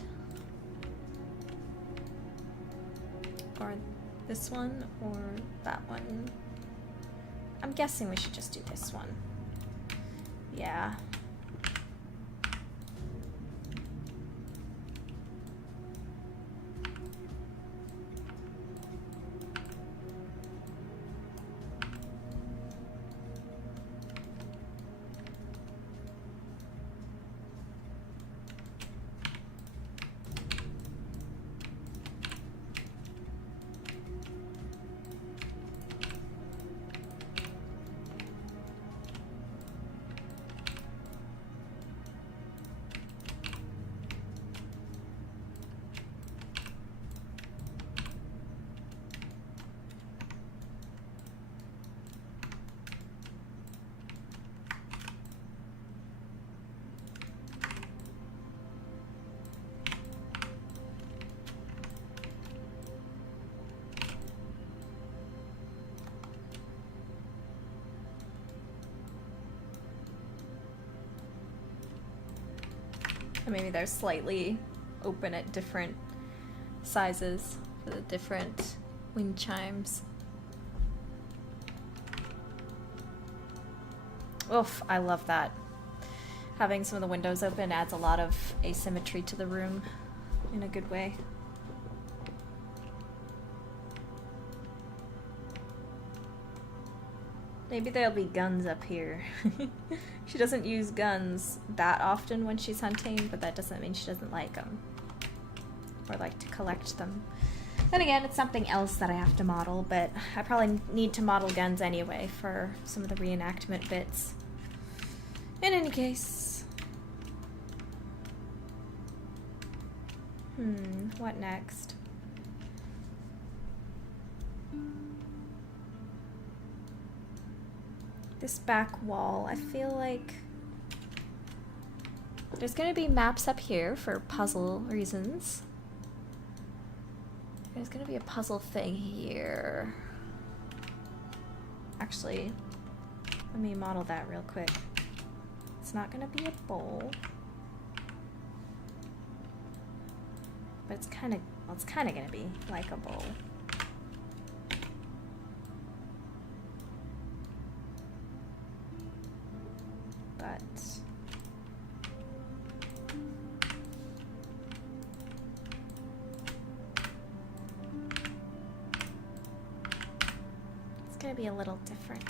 Or this one? Or that one? I'm guessing we should just do this one. Yeah. Maybe they're slightly open at different sizes for the different wind chimes. Oof, I love that. Having some of the windows open adds a lot of asymmetry to the room in a good way. Maybe there'll be guns up here. She doesn't use guns that often when she's hunting, but that doesn't mean she doesn't like them. Or like to collect them. Then again, it's something else that I have to model, but I probably need to model guns anyway for some of the reenactment bits. In any case. What next? This back wall, I feel like there's gonna be maps up here for puzzle reasons. There's gonna be a puzzle thing here. Actually, let me model that real quick. It's not gonna be a bowl. But it's kind of, well, it's kind of gonna be like a bowl. But it's gonna be a little different.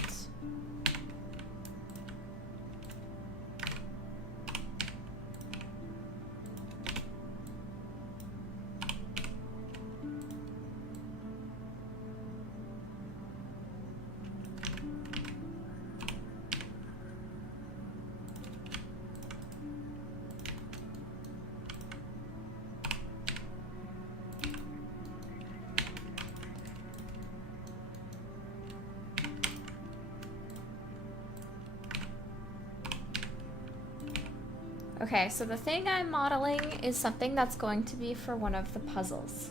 Okay, so the thing I'm modeling is something that's going to be for one of the puzzles.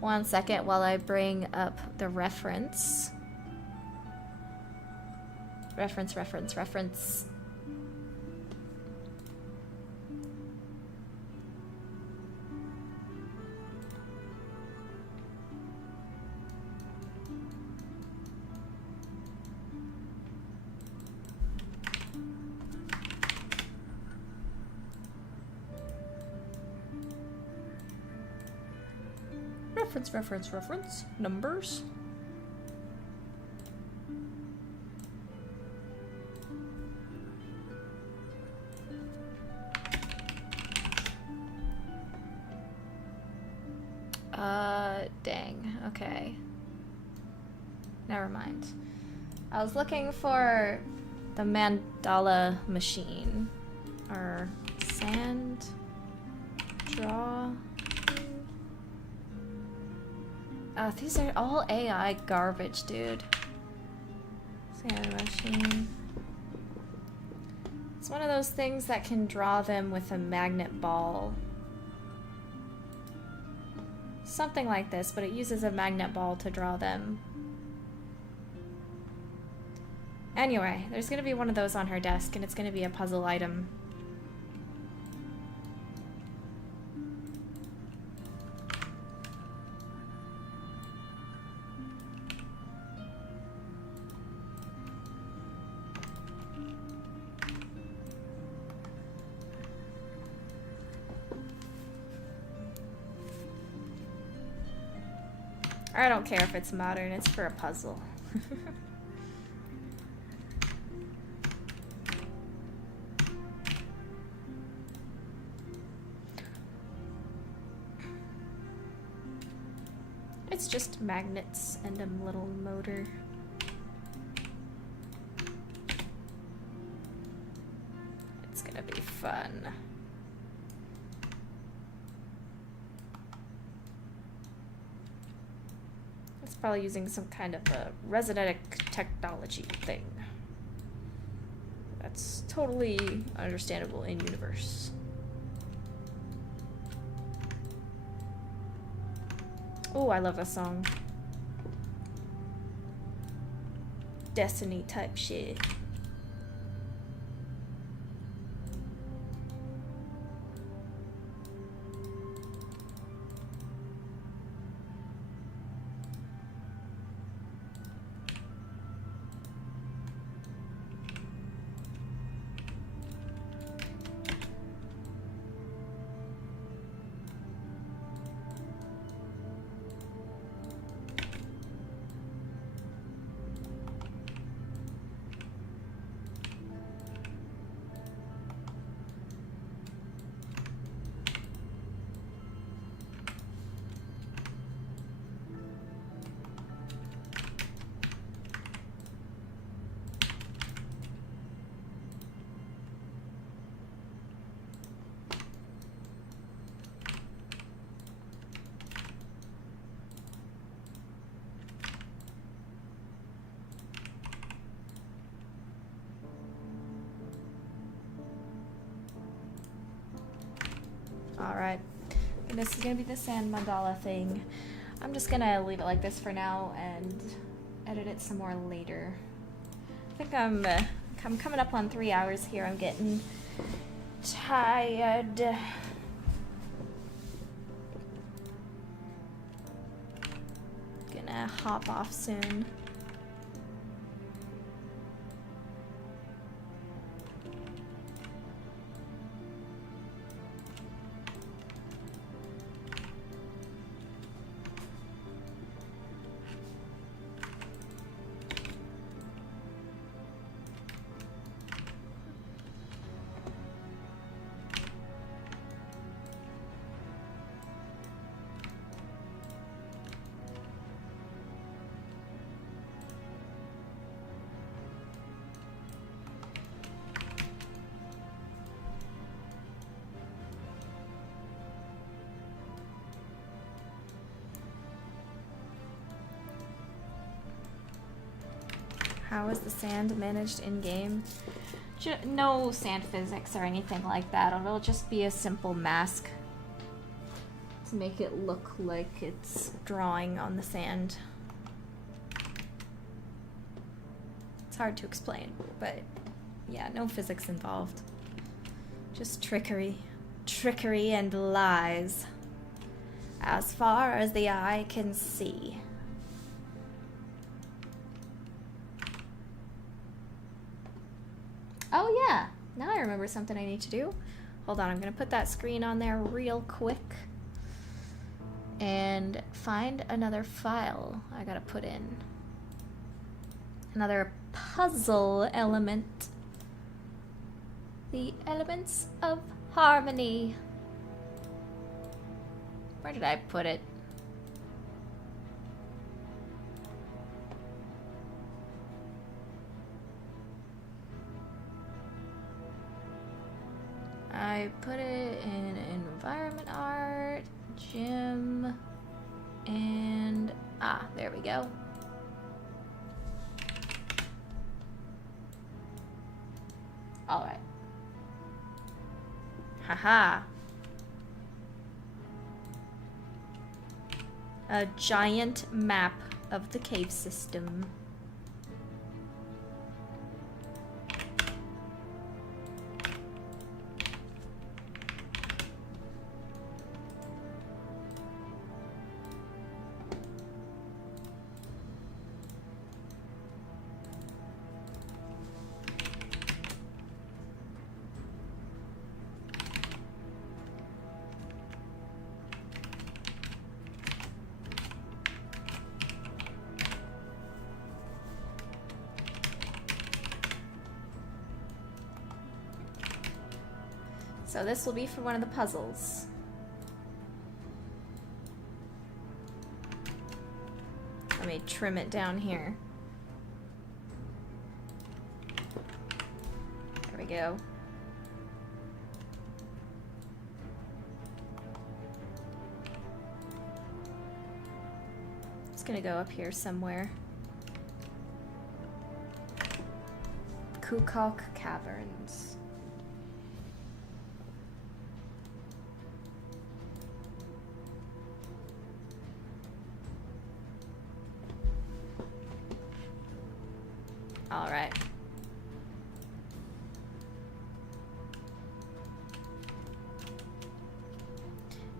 One second while I bring up the reference. Reference. Reference. Numbers. Dang. Okay. Never mind. I was looking for the mandala machine. Or sand draw. These are all AI garbage, dude. Sand machine. It's one of those things that can draw them with a magnet ball. Something like this, but it uses a magnet ball to draw them. Anyway, there's gonna be one of those on her desk, and it's gonna be a puzzle item. I don't care if it's modern, it's for a puzzle. It's just magnets and a little motor. It's gonna be fun. It's probably using some kind of a resonatic technology thing. That's totally understandable in universe. Oh, I love this song. Destiny type shit. Alright. This is gonna be the sand mandala thing. I'm just gonna leave it like this for now and edit it some more later. I think I'm coming up on 3 hours here. I'm getting tired. Gonna hop off soon. How is the sand managed in-game? No sand physics or anything like that. It'll just be a simple mask to make it look like it's drawing on the sand. It's hard to explain, but yeah, no physics involved. Just trickery. Trickery and lies. As far as the eye can see. Oh yeah, now I remember something I need to do. Hold on, I'm gonna put that screen on there real quick and find another file I gotta put in. Another puzzle element. The elements of harmony. Where did I put it? I put it in environment art, gym, and there we go. All right. Haha. A giant map of the cave system. So this will be for one of the puzzles. Let me trim it down here. There we go. It's gonna go up here somewhere. Kukok Caverns. All right.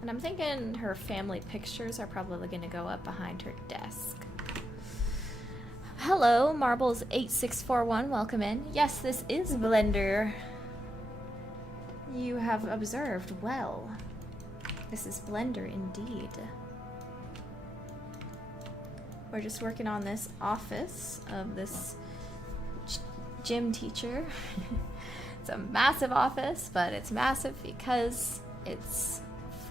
And I'm thinking her family pictures are probably going to go up behind her desk. Hello, Marbles8641, welcome in. Yes, this is Blender. You have observed well. This is Blender indeed. We're just working on this office of this gym teacher. It's a massive office, but it's massive because it's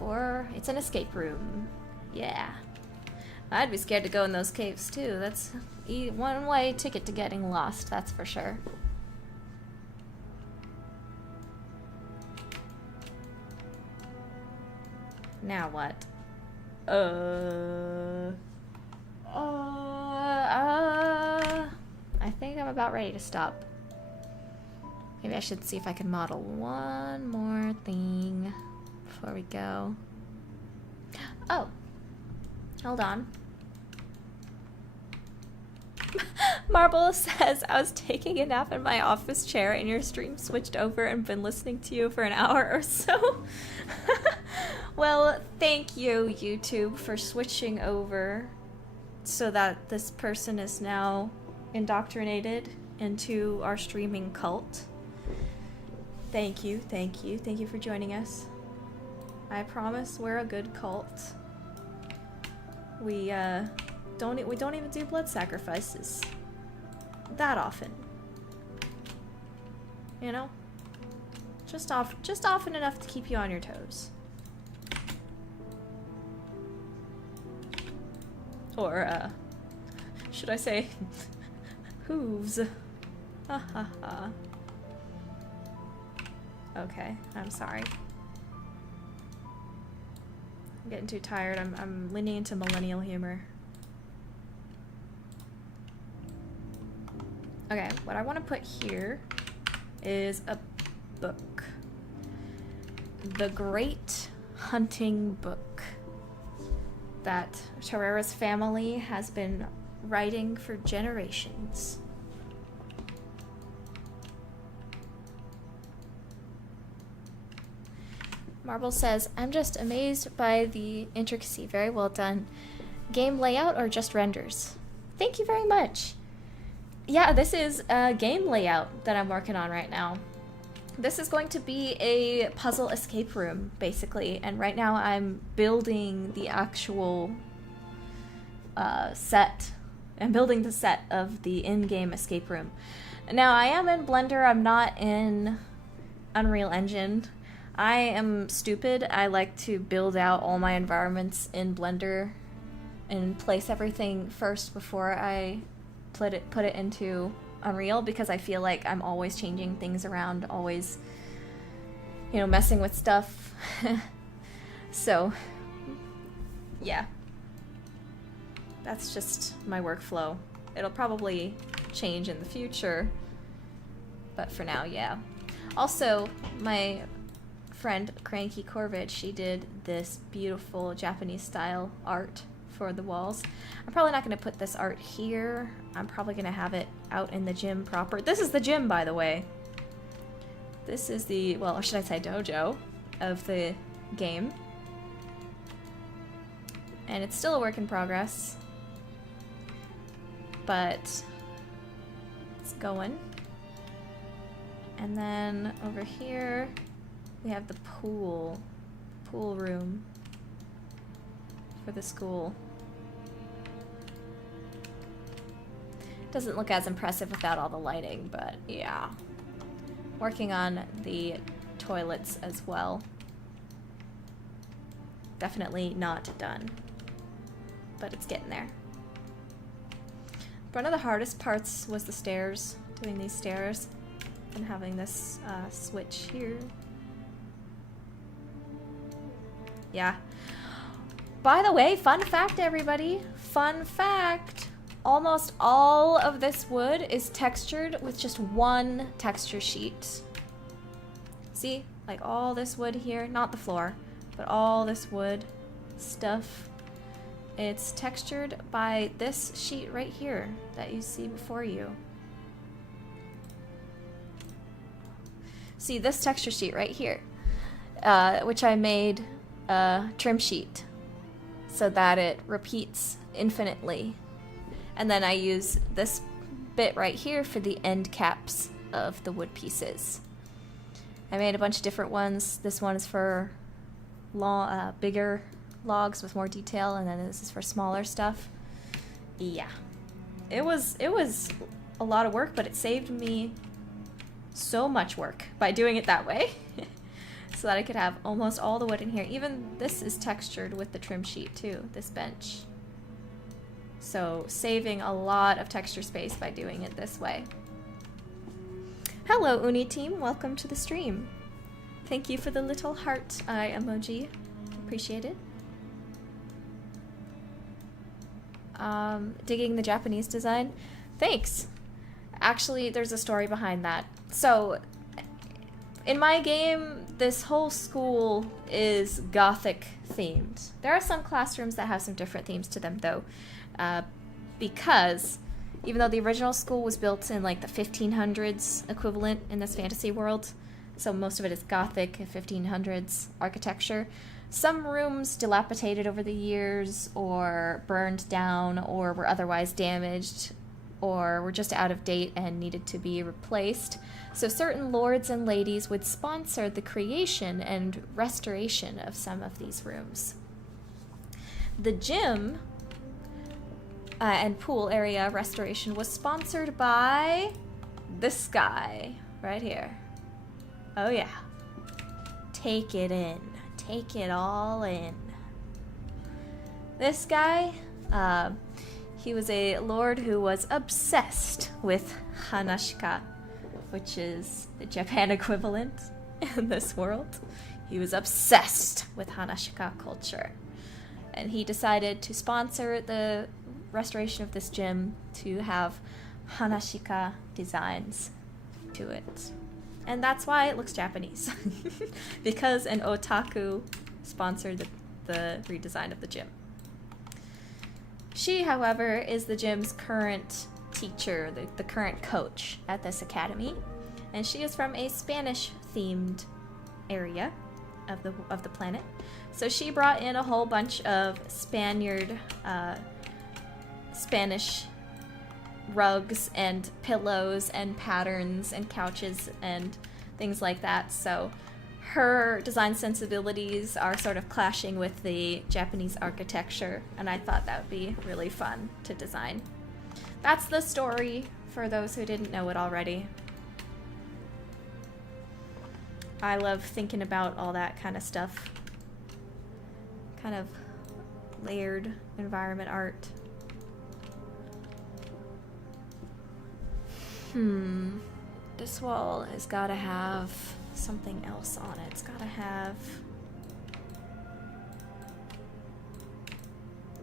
an escape room. Yeah. I'd be scared to go in those caves too. That's a one-way ticket to getting lost, that's for sure. Now what? I think I'm about ready to stop. Maybe I should see if I can model one more thing before we go. Oh, hold on. Marble says, I was taking a nap in my office chair and your stream switched over and been listening to you for an hour or so. Well, thank you, YouTube, for switching over so that this person is now indoctrinated into our streaming cult. Thank you, thank you, thank you for joining us. I promise we're a good cult. We don't even do blood sacrifices that often. You know? Just often enough to keep you on your toes. Or should I say hooves? Ha ha ha. Okay, I'm sorry. I'm getting too tired. I'm leaning into millennial humor. Okay, what I want to put here is a book. The Great Hunting Book that Torrera's family has been writing for generations. Marble says, I'm just amazed by the intricacy. Very well done. Game layout or just renders? Thank you very much. Yeah, this is a game layout that I'm working on right now. This is going to be a puzzle escape room, basically, and right now I'm building the actual set. I'm building the set of the in-game escape room. Now, I am in Blender, I'm not in Unreal Engine. I am stupid. I like to build out all my environments in Blender and place everything first before I put it into Unreal, because I feel like I'm always changing things around, always, you know, messing with stuff. So, yeah. That's just my workflow. It'll probably change in the future, but for now, yeah. Also, my friend Cranky Corvid, she did this beautiful Japanese style art for the walls. I'm probably not going to put this art here. I'm probably going to have it out in the gym proper. This is the gym, by the way. This is the, well, or should I say dojo of the game. And it's still a work in progress, but it's going. And then over here we have the pool room for the school. Doesn't look as impressive without all the lighting, but yeah. Working on the toilets as well. Definitely not done, but it's getting there. One of the hardest parts was the stairs, doing these stairs and having this switch here. Yeah. By the way, fun fact, everybody. Fun fact. Almost all of this wood is textured with just one texture sheet. See? Like all this wood here, not the floor, but all this wood stuff. It's textured by this sheet right here that you see before you. See this texture sheet right here, which I made a trim sheet so that it repeats infinitely. And then I use this bit right here for the end caps of the wood pieces. I made a bunch of different ones. This one is for bigger logs with more detail, and then this is for smaller stuff. Yeah. It was a lot of work, but it saved me so much work by doing it that way. So that I could have almost all the wood in here. Even this is textured with the trim sheet too, this bench. So saving a lot of texture space by doing it this way. Hello Uni team, welcome to the stream. Thank you for the little heart eye emoji. Appreciate it. Digging the Japanese design. Thanks. Actually, there's a story behind that. So In my game, this whole school is Gothic themed. There are some classrooms that have some different themes to them, though, because even though the original school was built in like the 1500s equivalent in this fantasy world, so most of it is Gothic 1500s architecture, some rooms dilapidated over the years or burned down or were otherwise damaged or were just out of date and needed to be replaced. So certain lords and ladies would sponsor the creation and restoration of some of these rooms. The gym and pool area restoration was sponsored by this guy right here. Oh yeah. Take it in. Take it all in. This guy, he was a lord who was obsessed with Hanashika, which is the Japan equivalent in this world. He was obsessed with Hanashika culture. And he decided to sponsor the restoration of this gym to have Hanashika designs to it. And that's why it looks Japanese. Because an otaku sponsored the redesign of the gym. She, however, is the gym's current teacher, the current coach at this academy. And she is from a Spanish-themed area of the planet. So she brought in a whole bunch of Spanish rugs and pillows and patterns and couches and things like that. So her design sensibilities are sort of clashing with the Japanese architecture, and I thought that would be really fun to design. That's the story for those who didn't know it already. I love thinking about all that kind of stuff. Kind of layered environment art. This wall has got to have something else on it. It's got to have...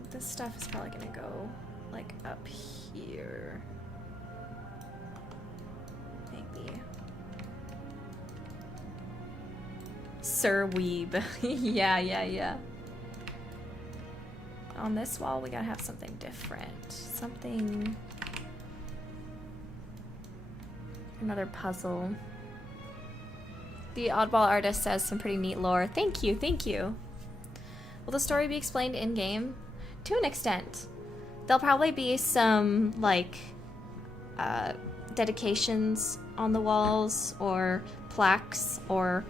This stuff is probably going to go, like, up here. Maybe. Sir Weeb. Yeah. On this wall, we gotta have something different. Something... Another puzzle. The oddball artist says some pretty neat lore. Thank you. Will the story be explained in-game? To an extent. There'll probably be some, like, dedications on the walls, or plaques, or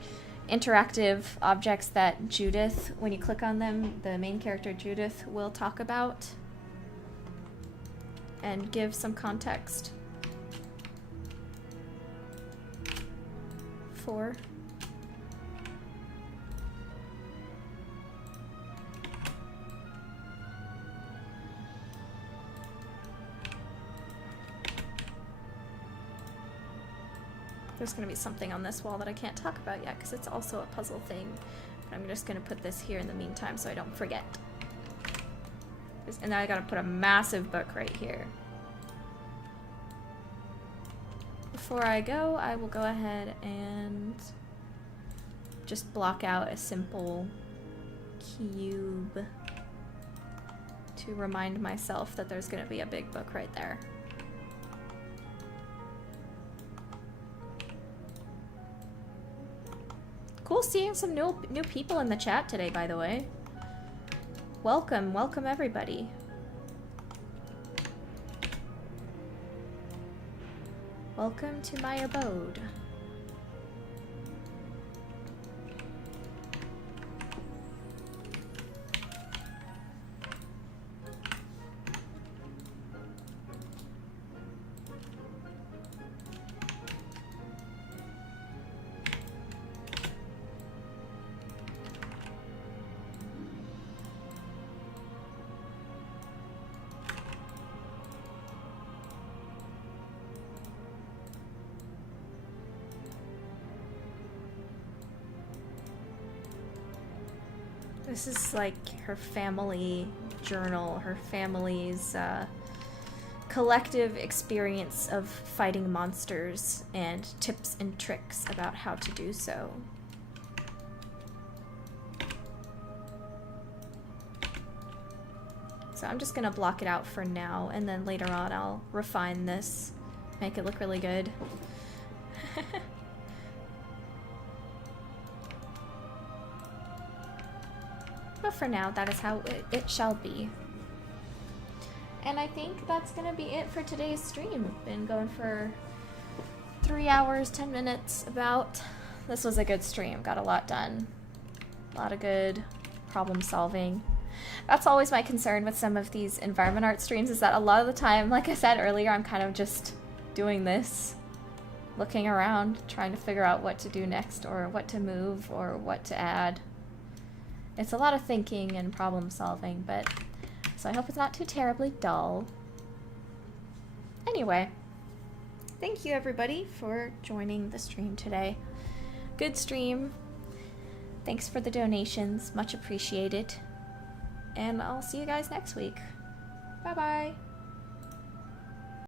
interactive objects that Judith, when you click on them, the main character Judith will talk about and give some context. 4. There's going to be something on this wall that I can't talk about yet because it's also a puzzle thing. But I'm just going to put this here in the meantime so I don't forget. And then I got to put a massive book right here. Before I go, I will go ahead and just block out a simple cube to remind myself that there's going to be a big book right there. Cool seeing some new people in the chat today, by the way. Welcome everybody. Welcome to my abode. This is like her family journal, her family's collective experience of fighting monsters and tips and tricks about how to do so. So I'm just gonna block it out for now, and then later on I'll refine this, make it look really good. But for now, that is how it shall be. And I think that's gonna be it for today's stream. Been going for 3 hours, 10 minutes about. This was a good stream, got a lot done. A lot of good problem solving. That's always my concern with some of these environment art streams, is that a lot of the time, like I said earlier, I'm kind of just doing this, looking around, trying to figure out what to do next, or what to move, or what to add. It's a lot of thinking and problem solving, but so I hope it's not too terribly dull. Anyway, thank you everybody for joining the stream today. Good stream. Thanks for the donations, much appreciated. And I'll see you guys next week. Bye bye.